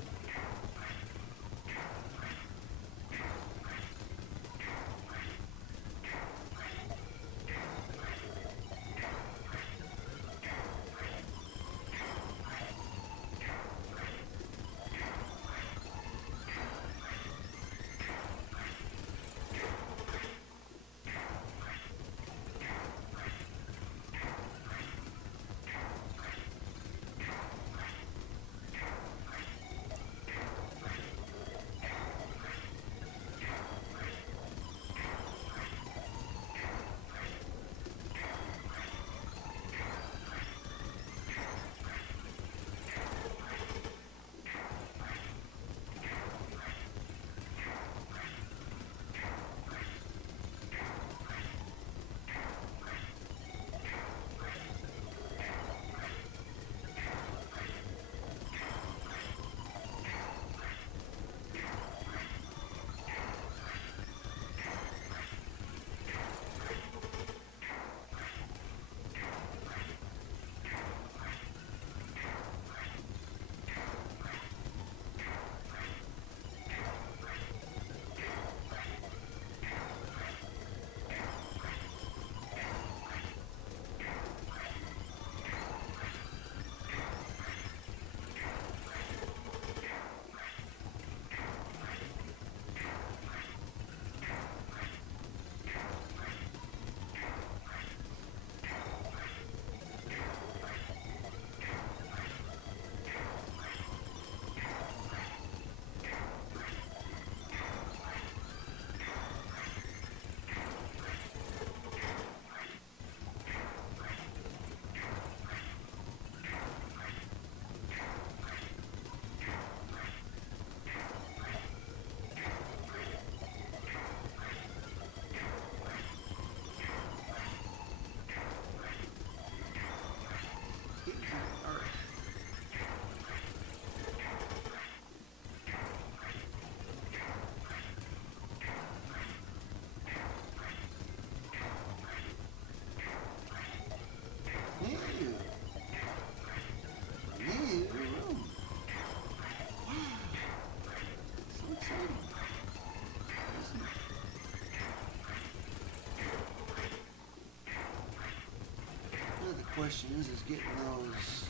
Question is getting those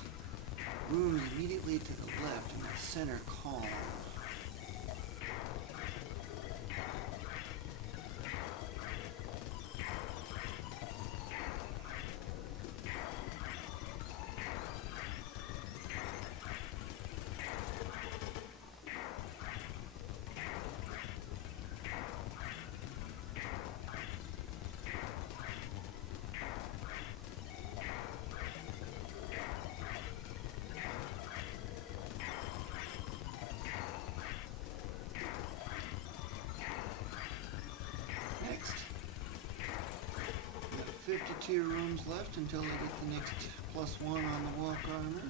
rooms immediately to the left in the center column. Next, we've got 52 rooms left until I get the next +1 on the walk armor.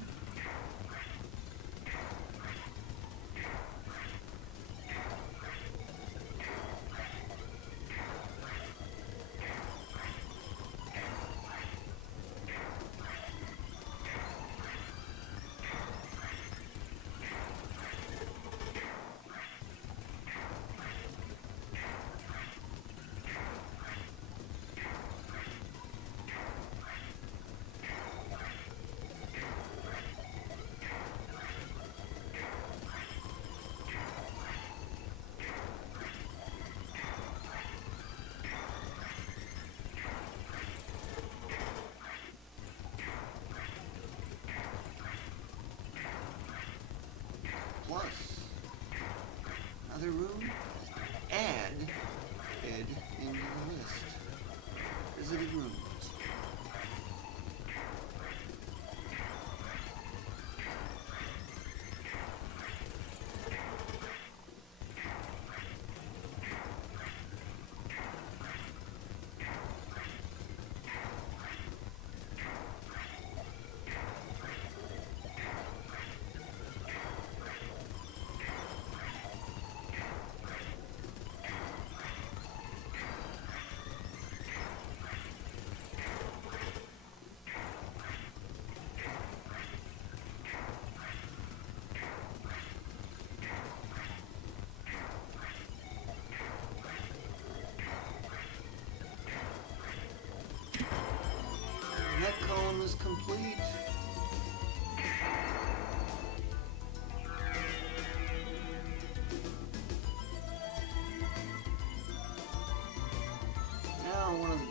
Plus, another room, add into the list. Visited rooms.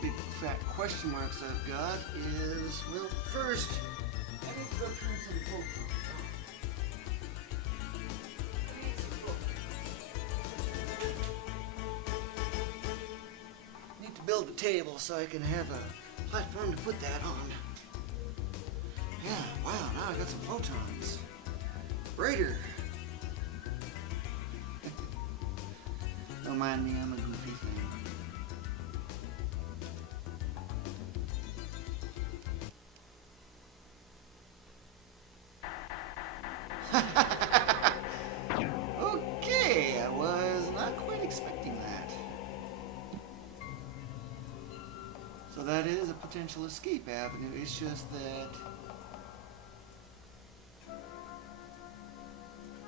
big fat question marks I've got is, well, first, I need to go turn some poker. Need to build a table so I can have a platform to put that on. Yeah, wow, now I got some photons. Brighter. Don't mind me, I'm a goofy thing. Okay, I was not quite expecting that. So that is a potential escape avenue. It's just that I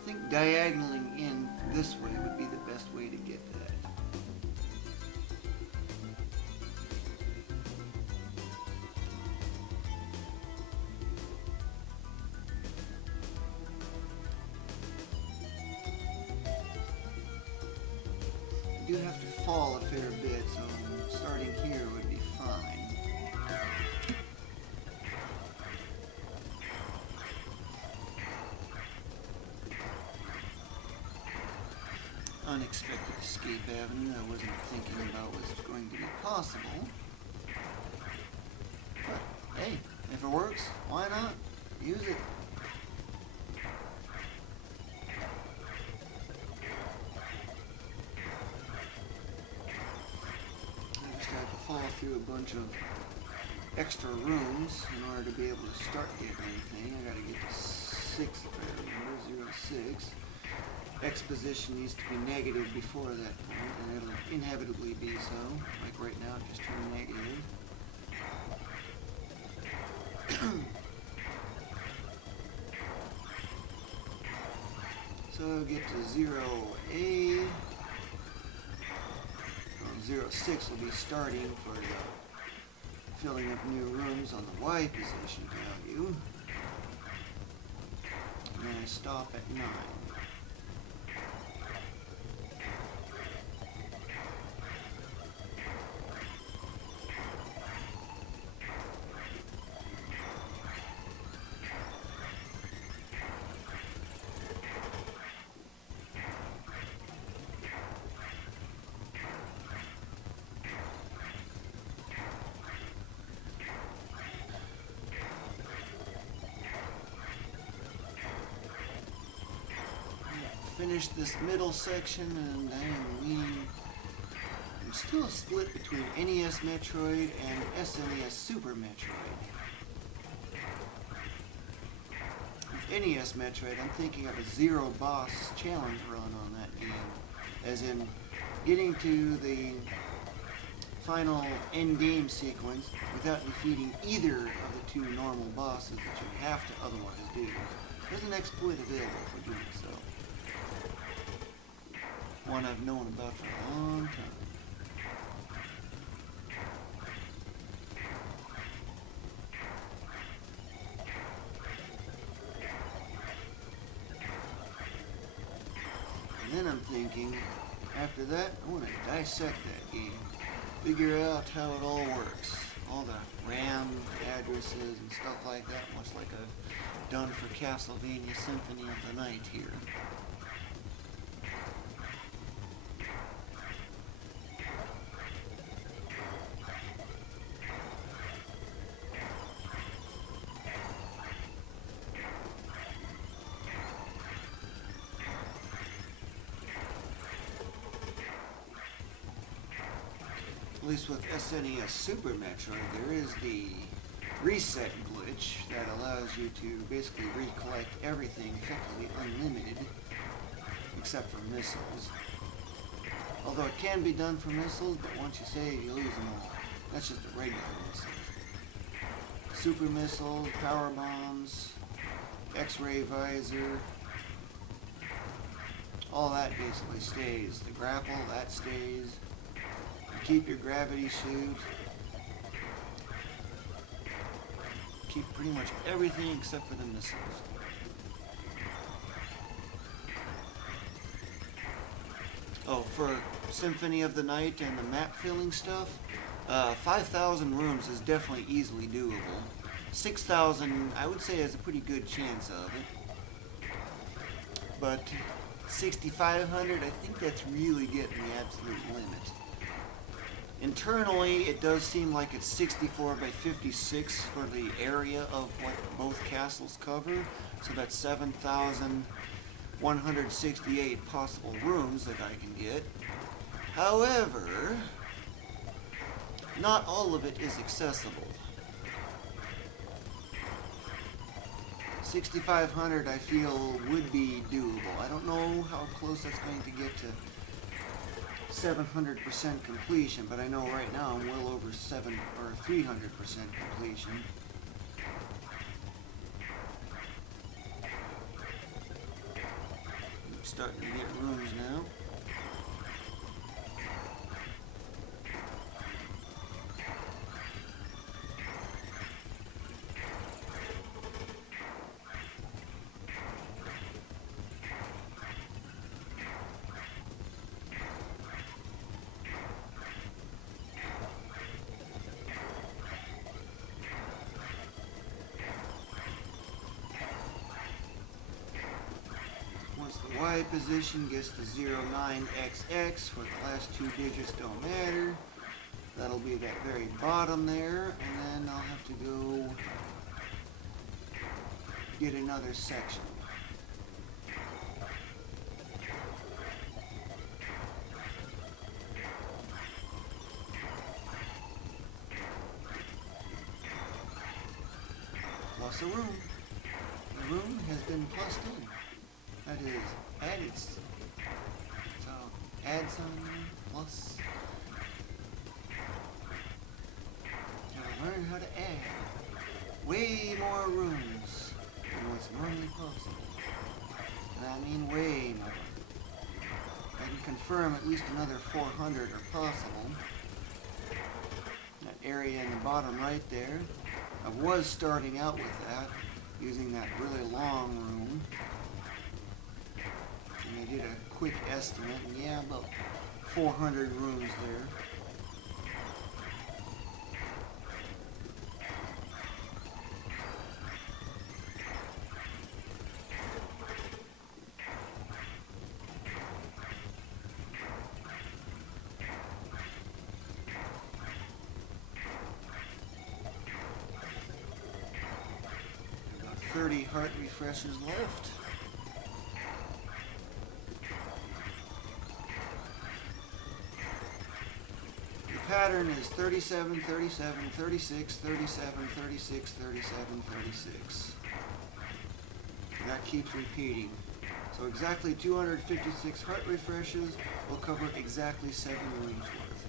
think diagonaling in this way would be the best way to get that. I do have to fall a fair bit, so starting here would be fine. Unexpected escape avenue I wasn't thinking about was going to be possible. But hey, if it works, why not? Use it. I just have to fall through a bunch of extra rooms in order to be able to start getting anything. I gotta get to 6 if I remember, 0, 6. Exposition needs to be negative before that point, and it'll inevitably be so. Like right now, it just turned negative. So I'll get to 0A. 0, 6 will be starting for the filling up new rooms on the Y position value. And then I stop at 9. Finish this middle section, and I'm still split between NES Metroid and SNES Super Metroid. With NES Metroid, I'm thinking of a zero boss challenge run on that game, as in getting to the final end game sequence without defeating either of the two normal bosses that you have to otherwise do. There's an exploit available for doing so. One I've known about for a long time. And then I'm thinking, after that, I want to dissect that game. Figure out how it all works. All the RAM addresses and stuff like that, much like I've done for Castlevania Symphony of the Night here. At least with SNES Super Metroid, there is the reset glitch that allows you to basically recollect everything effectively unlimited, except for missiles. Although it can be done for missiles, but once you save, you lose them all. That's just the regular missiles. Super missiles, power bombs, X-ray visor, all that basically stays. The grapple, that stays. Keep your gravity suit. Keep pretty much everything except for the missiles. Oh, for Symphony of the Night and the map filling stuff, 5,000 rooms is definitely easily doable. 6,000, I would say, has a pretty good chance of it. But 6,500, I think that's really getting the absolute limit. Internally, it does seem like it's 64 by 56 for the area of what both castles cover. So that's 7,168 possible rooms that I can get. However, not all of it is accessible. 6,500 I feel would be doable. I don't know how close that's going to get to 700% completion, but I know right now I'm well over 300% completion. I'm starting to get rooms now. Y position gets to 09XX, where the last two digits don't matter. That'll be that very bottom there, and then I'll have to go get another section. Plus a room. The room has been plussed in. That is added. So add some plus. Gotta learn how to add way more rooms than what's normally possible. And I mean way more. I can confirm at least another 400 are possible. That area in the bottom right there. I was starting out with that, using that really long room. And I did a quick estimate, and yeah, about 400 rooms there. About 30 heart refreshers left. Pattern is 37, 37, 36, 37, 36, 37, 36. And that keeps repeating. So exactly 256 heart refreshes will cover exactly 7 rooms worth.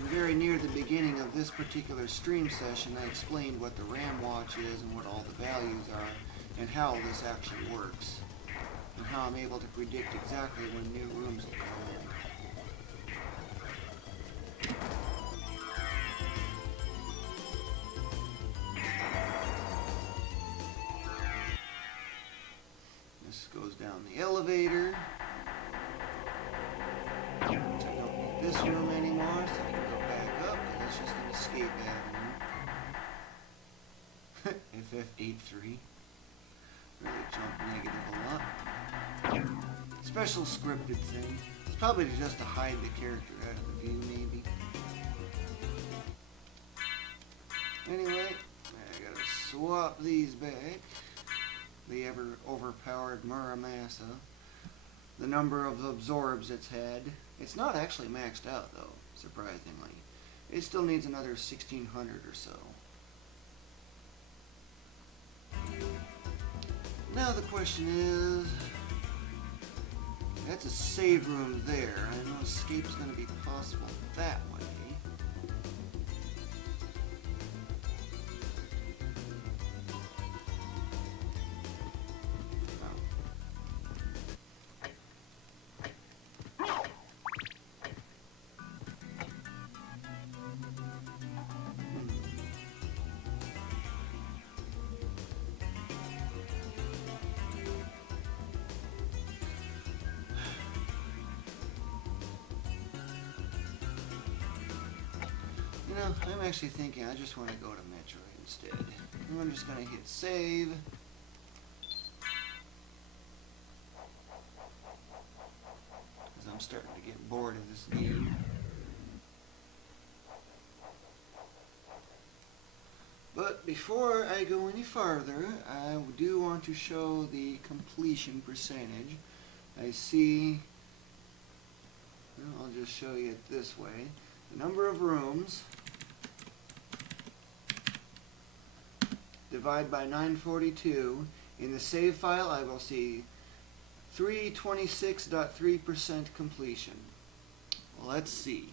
And very near the beginning of this particular stream session, I explained what the RAM watch is and what all the values are, and how this actually works, and how I'm able to predict exactly when new rooms will come in. This goes down the elevator. I don't need this room anymore, so I can go back up, because it's just an escape avenue. FF83. Really jump negative a lot. Special scripted thing. It's probably just to hide the character out of the view, maybe. Anyway, I gotta swap these back. The ever overpowered Muramasa. The number of absorbs it's had. It's not actually maxed out though, surprisingly. It still needs another 1,600 or so. Now the question is, that's a save room there. I know escape's going to be possible that way. You know, I'm actually thinking I just want to go to Metroid instead. I'm just going to hit save. Because I'm starting to get bored of this game. But before I go any farther, I do want to show the completion percentage. I see, well, I'll just show you it this way. The number of rooms, divide by 942. In the save file, I will see 326.3% completion. Well, let's see.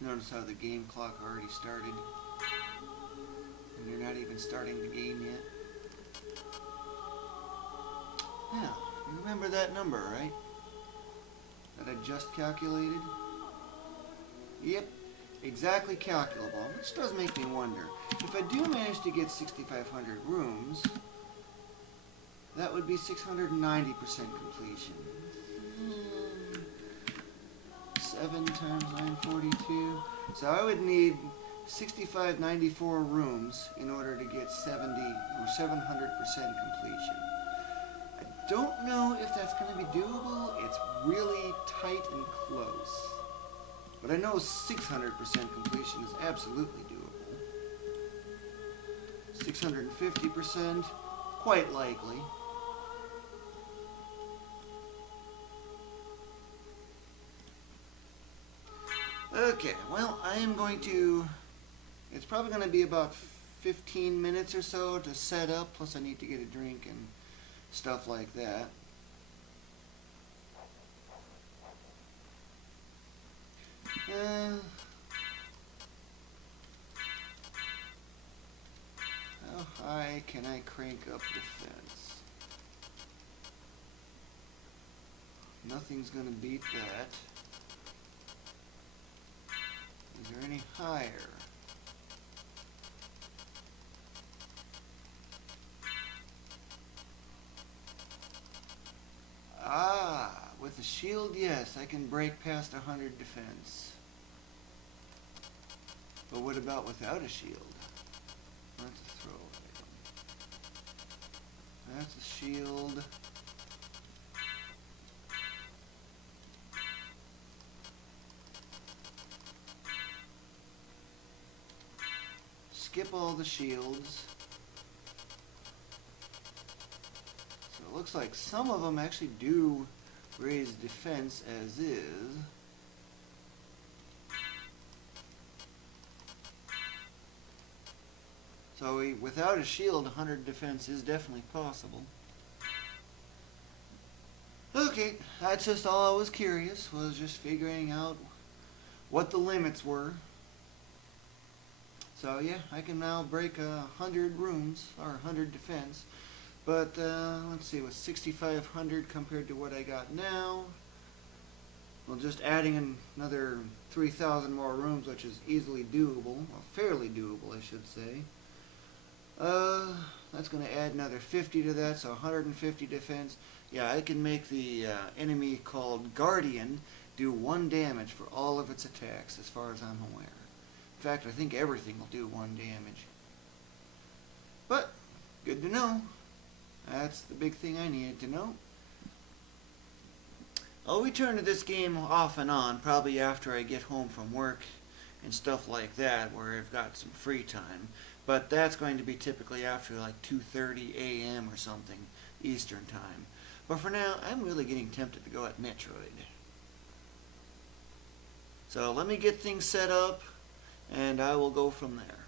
Notice how the game clock already started, and you're not even starting the game yet. Yeah, you remember that number, right? That I just calculated? Yep, exactly calculable, which does make me wonder. If I do manage to get 6,500 rooms, that would be 690% completion. 7 times 942. So I would need 6,594 rooms in order to get 70 or 700% completion. I don't know if that's going to be doable. It's really tight and close. But I know 600% completion is absolutely doable. 650%, quite likely. Okay, well, I am going to, it's probably going to be about 15 minutes or so to set up, plus I need to get a drink and stuff like that. How high can I crank up defense? Nothing's going to beat that. Is there any higher? Ah, with the shield, yes, I can break past 100 defense. But what about without a shield? That's a throw item. That's a shield. Skip all the shields. So it looks like some of them actually do raise defense as is. So without a shield, 100 defense is definitely possible. Okay, that's just all I was curious, was just figuring out what the limits were. So yeah, I can now break 100 rooms, or 100 defense. But let's see, with 6,500 compared to what I got now, well, just adding another 3,000 more rooms, which is easily doable, well, fairly doable, I should say. That's going to add another 50 to that, so 150 defense. Yeah, I can make the enemy called Guardian do 1 damage for all of its attacks, as far as I'm aware. In fact, I think everything will do 1 damage. But, good to know. That's the big thing I needed to know. I'll return to this game off and on, probably after I get home from work and stuff like that, where I've got some free time. But that's going to be typically after like 2:30 a.m. or something, Eastern time. But for now, I'm really getting tempted to go at Metroid. So let me get things set up, and I will go from there.